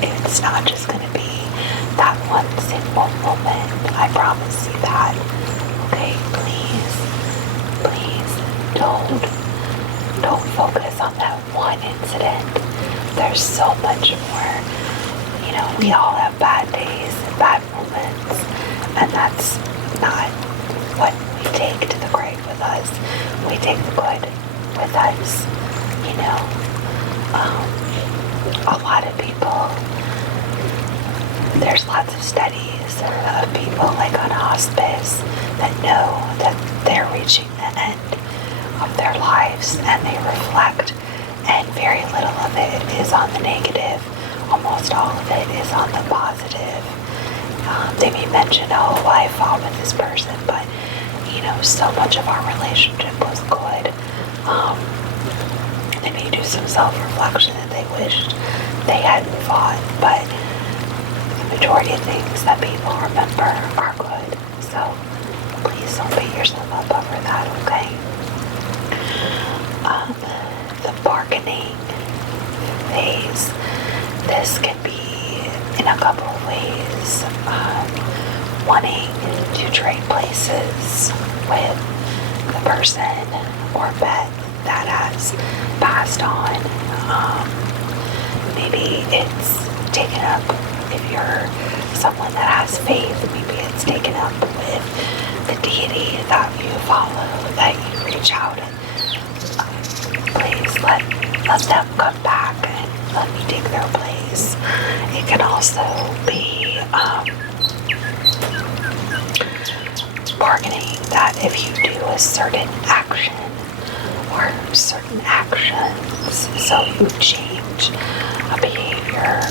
it's not just going to be that one single moment. I promise you that. Okay, please don't focus on that one incident. There's so much more. You know, we all have bad days and bad moments, and that's not what we take to the grave with us. We take the good with us. You know, a lot of people, there's lots of studies of people like on hospice that know that they're reaching the end of their lives, and they reflect, and very little of it is on the negative. Almost all of it is on the positive. They may mention, oh, I fought with this person, but you know, so much of our relationship was good. They may do some self-reflection that they wished they hadn't fought, but the majority of things that people remember are good. So please don't beat yourself up over that, okay? The bargaining phase. This can be in a couple of ways. Wanting to trade places with the person or pet that has passed on. Maybe it's taken up, if you're someone that has faith, maybe it's taken up with the deity that you follow, that you reach out and please let them come back and let me take their place. It can also be bargaining that if you do a certain action or certain actions, so you change a behavior,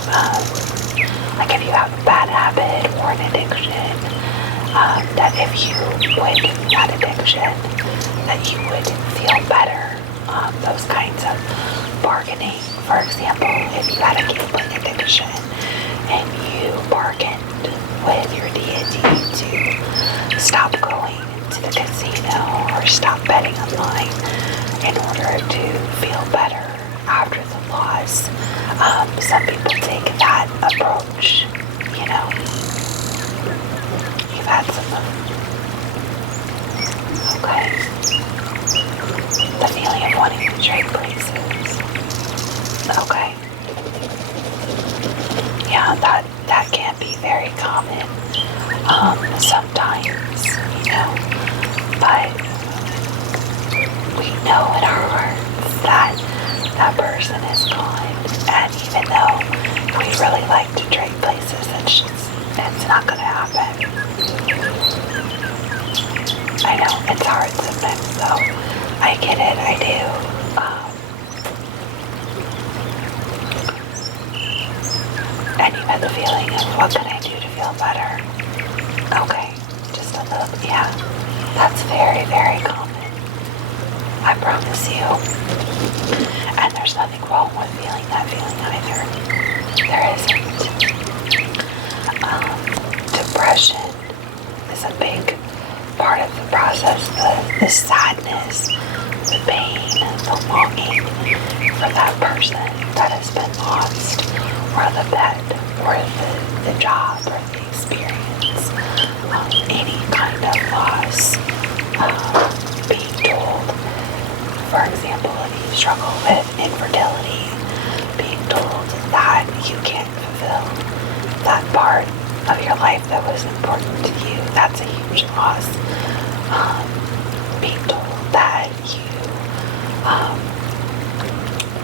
like if you have a bad habit or an addiction, that if you quit that addiction, that you would feel better. Those kinds of bargaining. For example, if you had a gambling addiction and you bargained with your deity to stop going to the casino or stop betting online in order to feel better after the loss. Some people take that approach, you know. You've had some of, okay. The feeling of wanting to trade places. Okay. Yeah, that can be very common. Sometimes, you know, but we know in our hearts that that person is gone, and even though we really like to trade places, it's not gonna happen. I know it's hard sometimes, though. I get it, I do. And you had the feeling of, what can I do to feel better? Okay, just a little, yeah. That's very, very common. I promise you. And there's nothing wrong with feeling that feeling either. There isn't. Depression is a big part of the process. The sadness, the pain, the longing for that person that has been lost, or the pet, or the job, or the experience, any kind of loss, being told, for example, if you struggle with infertility, being told that you can't fulfill that part of your life that was important to you, that's a huge loss. Being told that you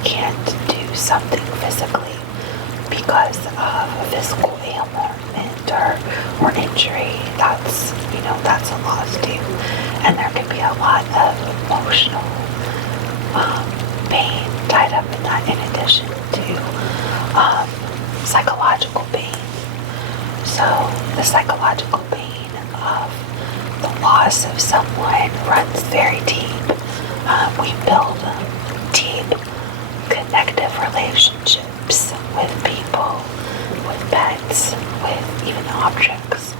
can't do something physically because of a physical ailment or injury, that's a loss too. And there can be a lot of emotional pain tied up in that, in addition to psychological pain. So the psychological pain of the loss of someone runs very deep. We build deep connective relationships with people, with pets, with even objects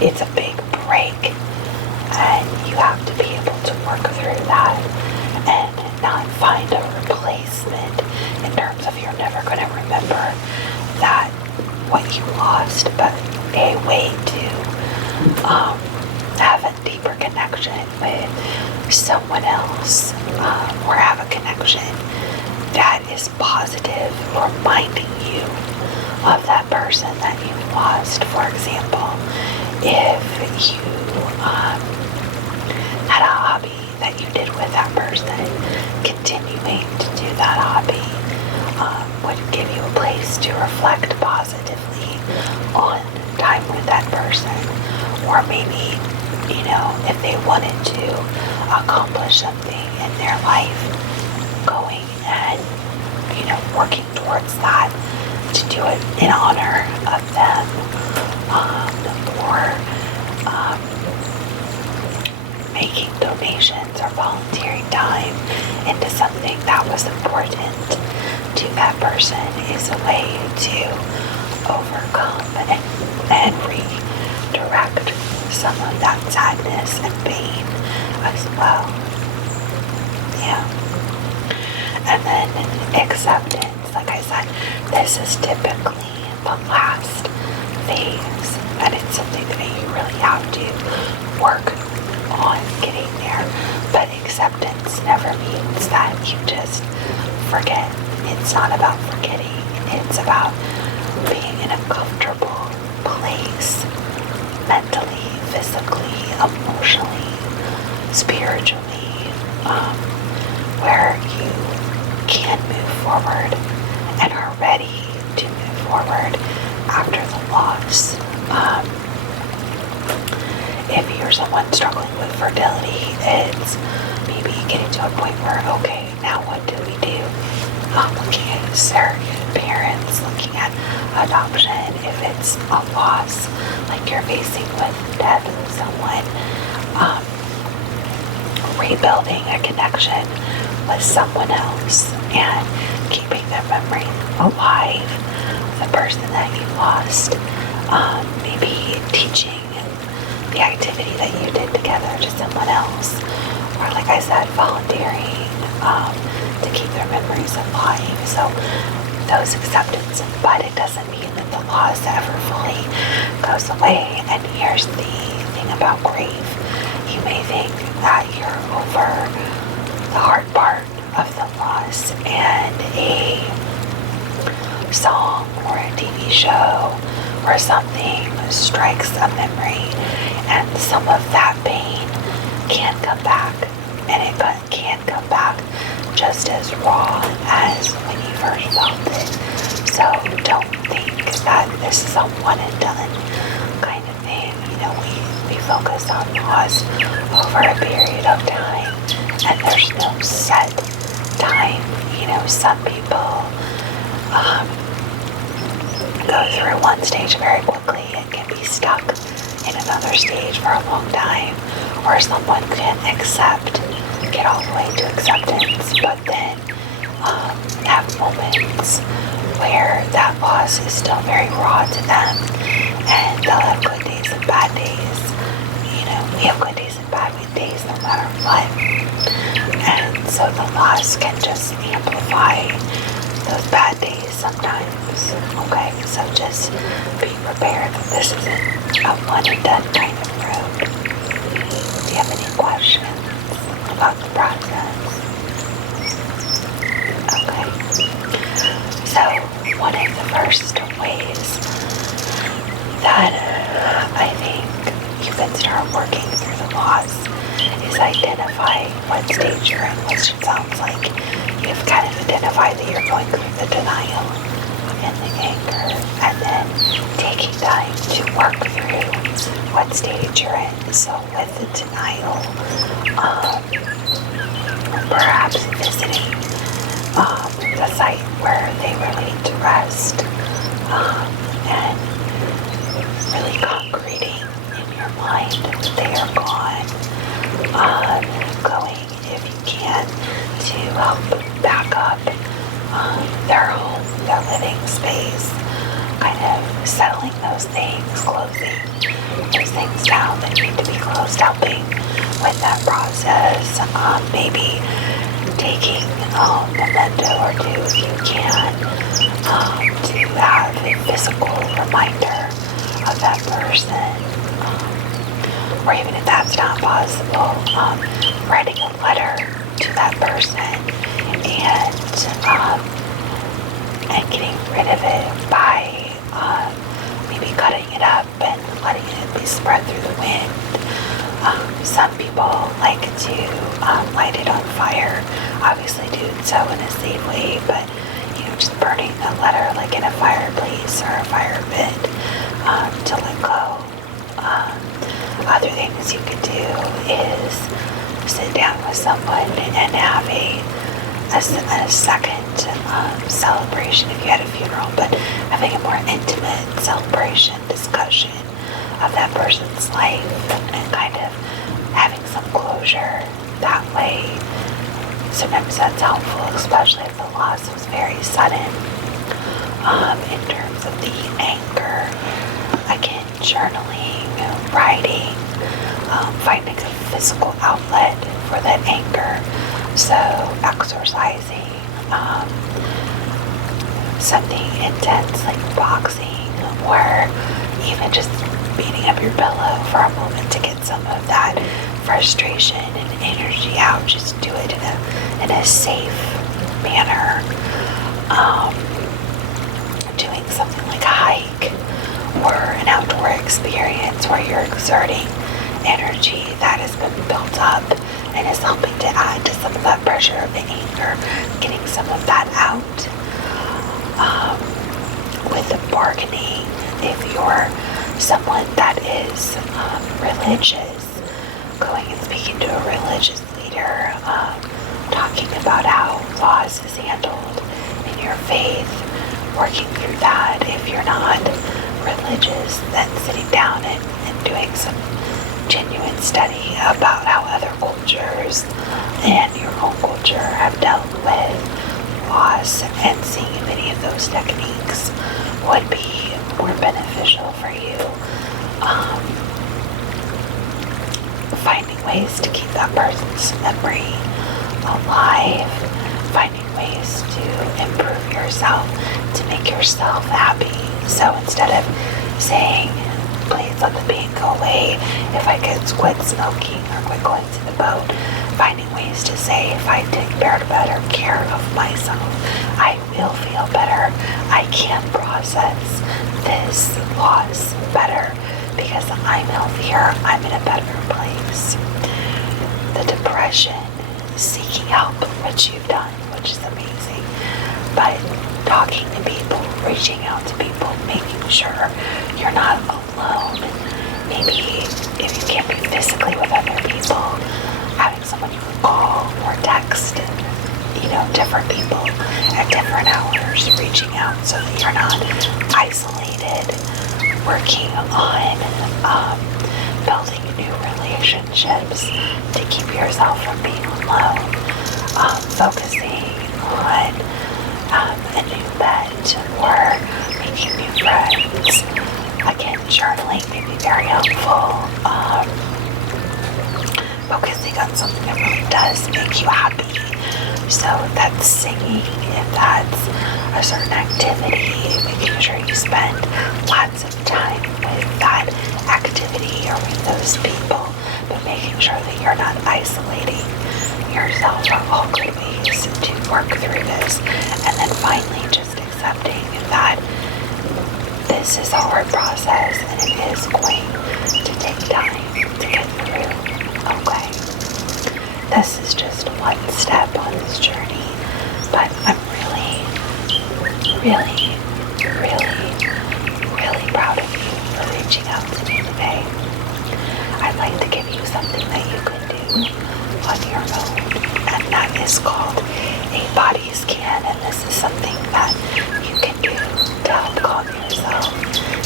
it's a big break, and you have to be able to work through that and not find a replacement in terms of you're never going to remember that what you lost, but a way to have a deeper connection with someone else, or have a connection that is positive, reminding you of that person that you lost. For example, if you had a hobby that you did with that person, continuing to do that hobby would give you a place to reflect positively on time with that person. Or maybe, if they wanted to accomplish something in their life, going and, working towards that, to do it in honor of them, or making donations or volunteering time into something that was important to that person is a way to overcome and redirect some of that sadness and pain as well. Yeah. And then acceptance, like I said, this is typically the last phase, and it's something that you really have to work on getting there. But acceptance never means that you just forget. It's not about forgetting. It's about being in a comfortable place, mentally, physically, emotionally, spiritually, where you can move forward and are ready to move forward after the loss. If you're someone struggling with fertility, it's maybe getting to a point where, okay, now what do we do? Looking at surrogate parents, looking at adoption. If it's a loss, like you're facing with death of someone, rebuilding a connection with someone else and keeping their memory alive, the person that you lost. Maybe teaching the activity that you did together to someone else, or like I said, volunteering to keep their memories alive. So those acceptance, but it doesn't mean that the loss ever fully goes away. And here's the thing about grief: you may think that you're over the hard part of the loss, and a song or a TV show or something strikes a memory, and some of that pain can come back, and it can come back just as raw as when you first felt it. So don't think that this is a one and done kind of thing. We focus on loss over a period of time, and there's no set time. Some people go through one stage very quickly and can be stuck in another stage for a long time, or someone can get all the way to acceptance, but then have moments where that loss is still very raw to them, and they'll have good days and bad days. We have good days and bad days no matter what, and so the loss can just amplify those bad days sometimes. Okay, so just be prepared that this isn't a one and done kind of road. Do you have any questions about the process? Okay, so one of the first ways that I think you can start working through the loss is identify what stage you're in, which it sounds like you've kind of identified that you're going through the denial and the anger, and then taking time to work through what stage you're in. So with the denial, perhaps visiting the site where they were laid to rest, and really concreting in your mind that they are gone. Going, if you can, to help back up their home, their living space, kind of settling those those things, closing those things down that need to be closed, helping with that process. Maybe taking a memento or two if you can, to have a physical reminder of that person, or even if that's not possible, writing a letter to that person and getting rid of it by maybe cutting it up and letting it be spread through the wind. Some people like to light it on fire, obviously do so in a safe way, but just burning the letter like in a fireplace or a fire pit to let go. Other things you could do is sit down with someone and have a second celebration if you had a funeral, but having a more intimate celebration, discussion of that person's life and kind of having some closure that way. Sometimes that's helpful, especially if the loss was very sudden. In terms of the anger, again, journaling, writing, finding a physical outlet for that anger. So exercising, something intense like boxing, or even just beating up your pillow for a moment to get some of that frustration and energy out. Just do it in a safe manner. Doing something like a hike or an outdoor experience where you're exerting energy that has been built up and is helping to add to some of that pressure of the anger, getting some of that out. With the bargaining, if you're someone that is religious, going and speaking to a religious leader, talking about how loss is handled in your faith, working through that. If you're not religious, then sitting down and doing some genuine study about how other cultures and your own culture have dealt with loss, and seeing if any of those techniques would be more beneficial for you. Finding ways to keep that person's memory alive, finding ways to improve yourself, to make yourself happy. So instead of saying, please let the pain go away if I could quit smoking or quit going to the boat, finding ways to say, if I take better care of myself, I will feel better. I can process this loss better because I'm healthier, I'm in a better place. The depression, seeking help, which you've done, which is amazing, but talking to people, reaching out to people, making sure you're not alone. Maybe if you can't be physically with other people, having someone you can call or text, different people at different hours, reaching out so that you're not isolated, working on building new relationships to keep yourself from being alone, focusing on a new pet or making new friends. Again, journaling may be very helpful. Focusing on something that really does make you happy. So if that's singing, if that's a certain activity, making sure you spend lots of time with that activity or with those people, but making sure that you're not isolating yourself are all good ways to work through this. And then finally, just accepting that this is a hard process and it is going to take time to get through. Okay. This is just one step on this journey, but I'm really, really, really, really proud of you for reaching out to me today. I'd like to give you something that you can do on your own, and that is called a body scan, and this is something that you can do to help calm yourself,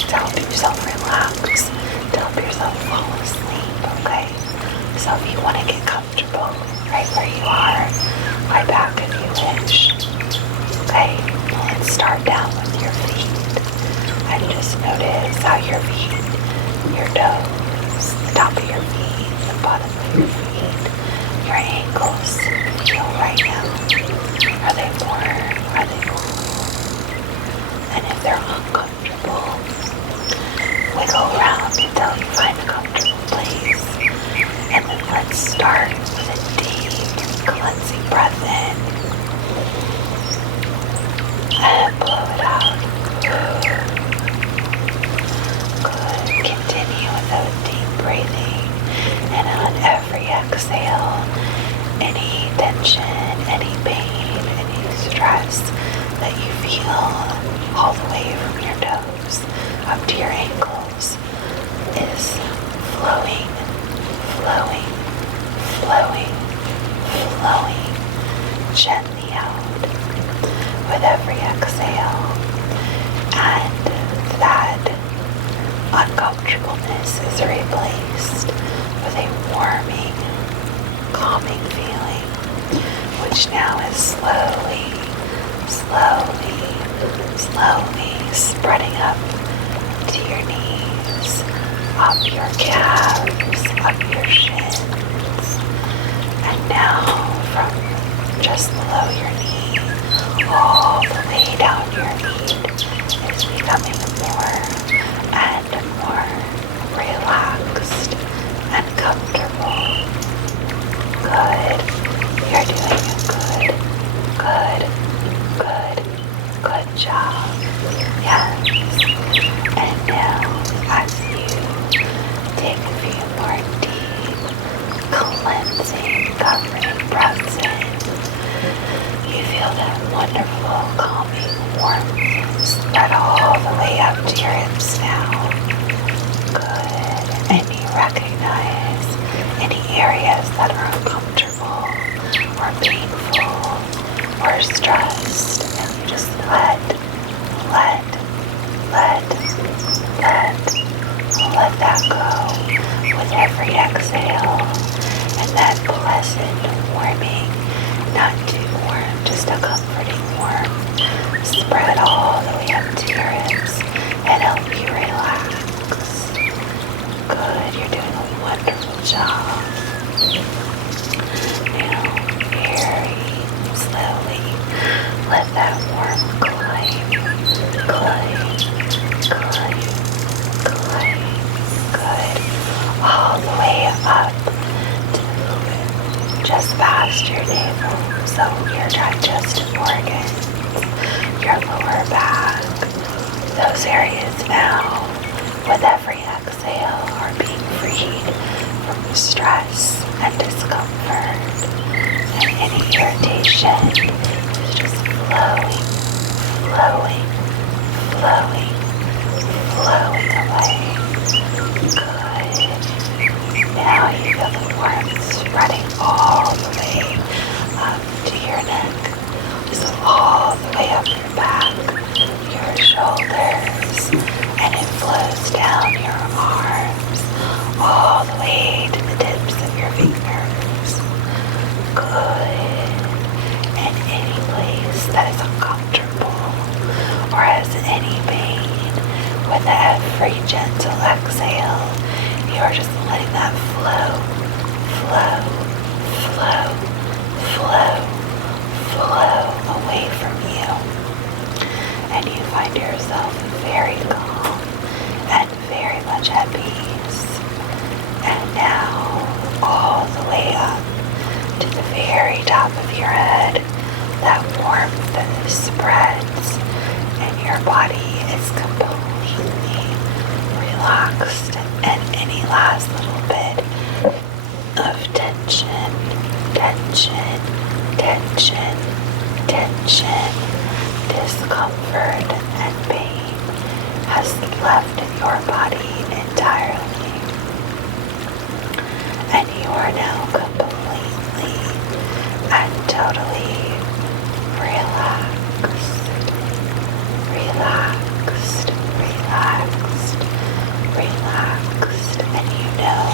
to help yourself relax, to help yourself fall asleep, okay? So if you want to get comfortable right where you are, lie back if you wish. Okay, let's start down with your feet. And just notice how your feet, your toes, the top of your feet, the bottom of your feet, your ankles feel right now. Are they warm? Are they cool? And if they're uncomfortable, wiggle around until you find a comfortable place. And then let's start with a deep cleansing breath in. And blow it out. Good. Continue with those deep breathing. And on every exhale, any tension, any pain, any stress that you feel all the way from your toes up to your ankles is flowing, flowing, flowing, flowing gently out with every exhale. And that uncomfortableness is replaced with a warming, calming feeling, which now is slowly, slowly, slowly spreading up to your knees, up your calves, up your shins, and now from just below your knee, all the way down your feet is becoming more and more relaxed and comfortable. Good. You're doing a good job. Yes. And now, as you take a few more deep, cleansing, covering breaths in, you feel that wonderful, calming warmth spread all the way up to your hips now. Good. And you recognize any areas that are uncomfortable or painful or stressed, and you just let that go with every exhale. And that pleasant warming, not too warm, just a comforting warmth, spread all the way up to your hips and help you relax. Good, you're doing a wonderful job. Now, very slowly, let that warmth climb. Good. All the way up to just past your navel, so your digestive organs, your lower back, those areas now, with every exhale, are being freed from stress and discomfort, and any irritation is just flowing away. Good. Now you feel the warmth spreading all the way up to your neck, so all the way up your back, your shoulders, and it flows down your arms, all the way to the tips of your fingers. Good. And any place that is uncomfortable or has any pain, with every gentle exhale, you are just letting that flow away from you. And you find yourself very calm and very much at peace. And now, all the way up to the very top of your head, that warmth spreads, and your body is completely relaxed, and any last little bit of tension, discomfort, and pain has left your body entirely. And you are now completely and totally relaxed, and you know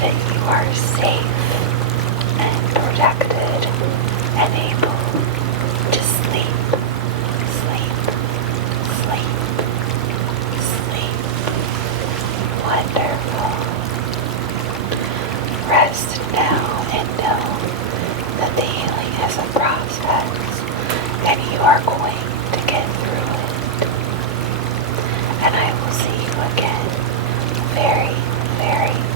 that you are safe and protected and able to sleep again very, very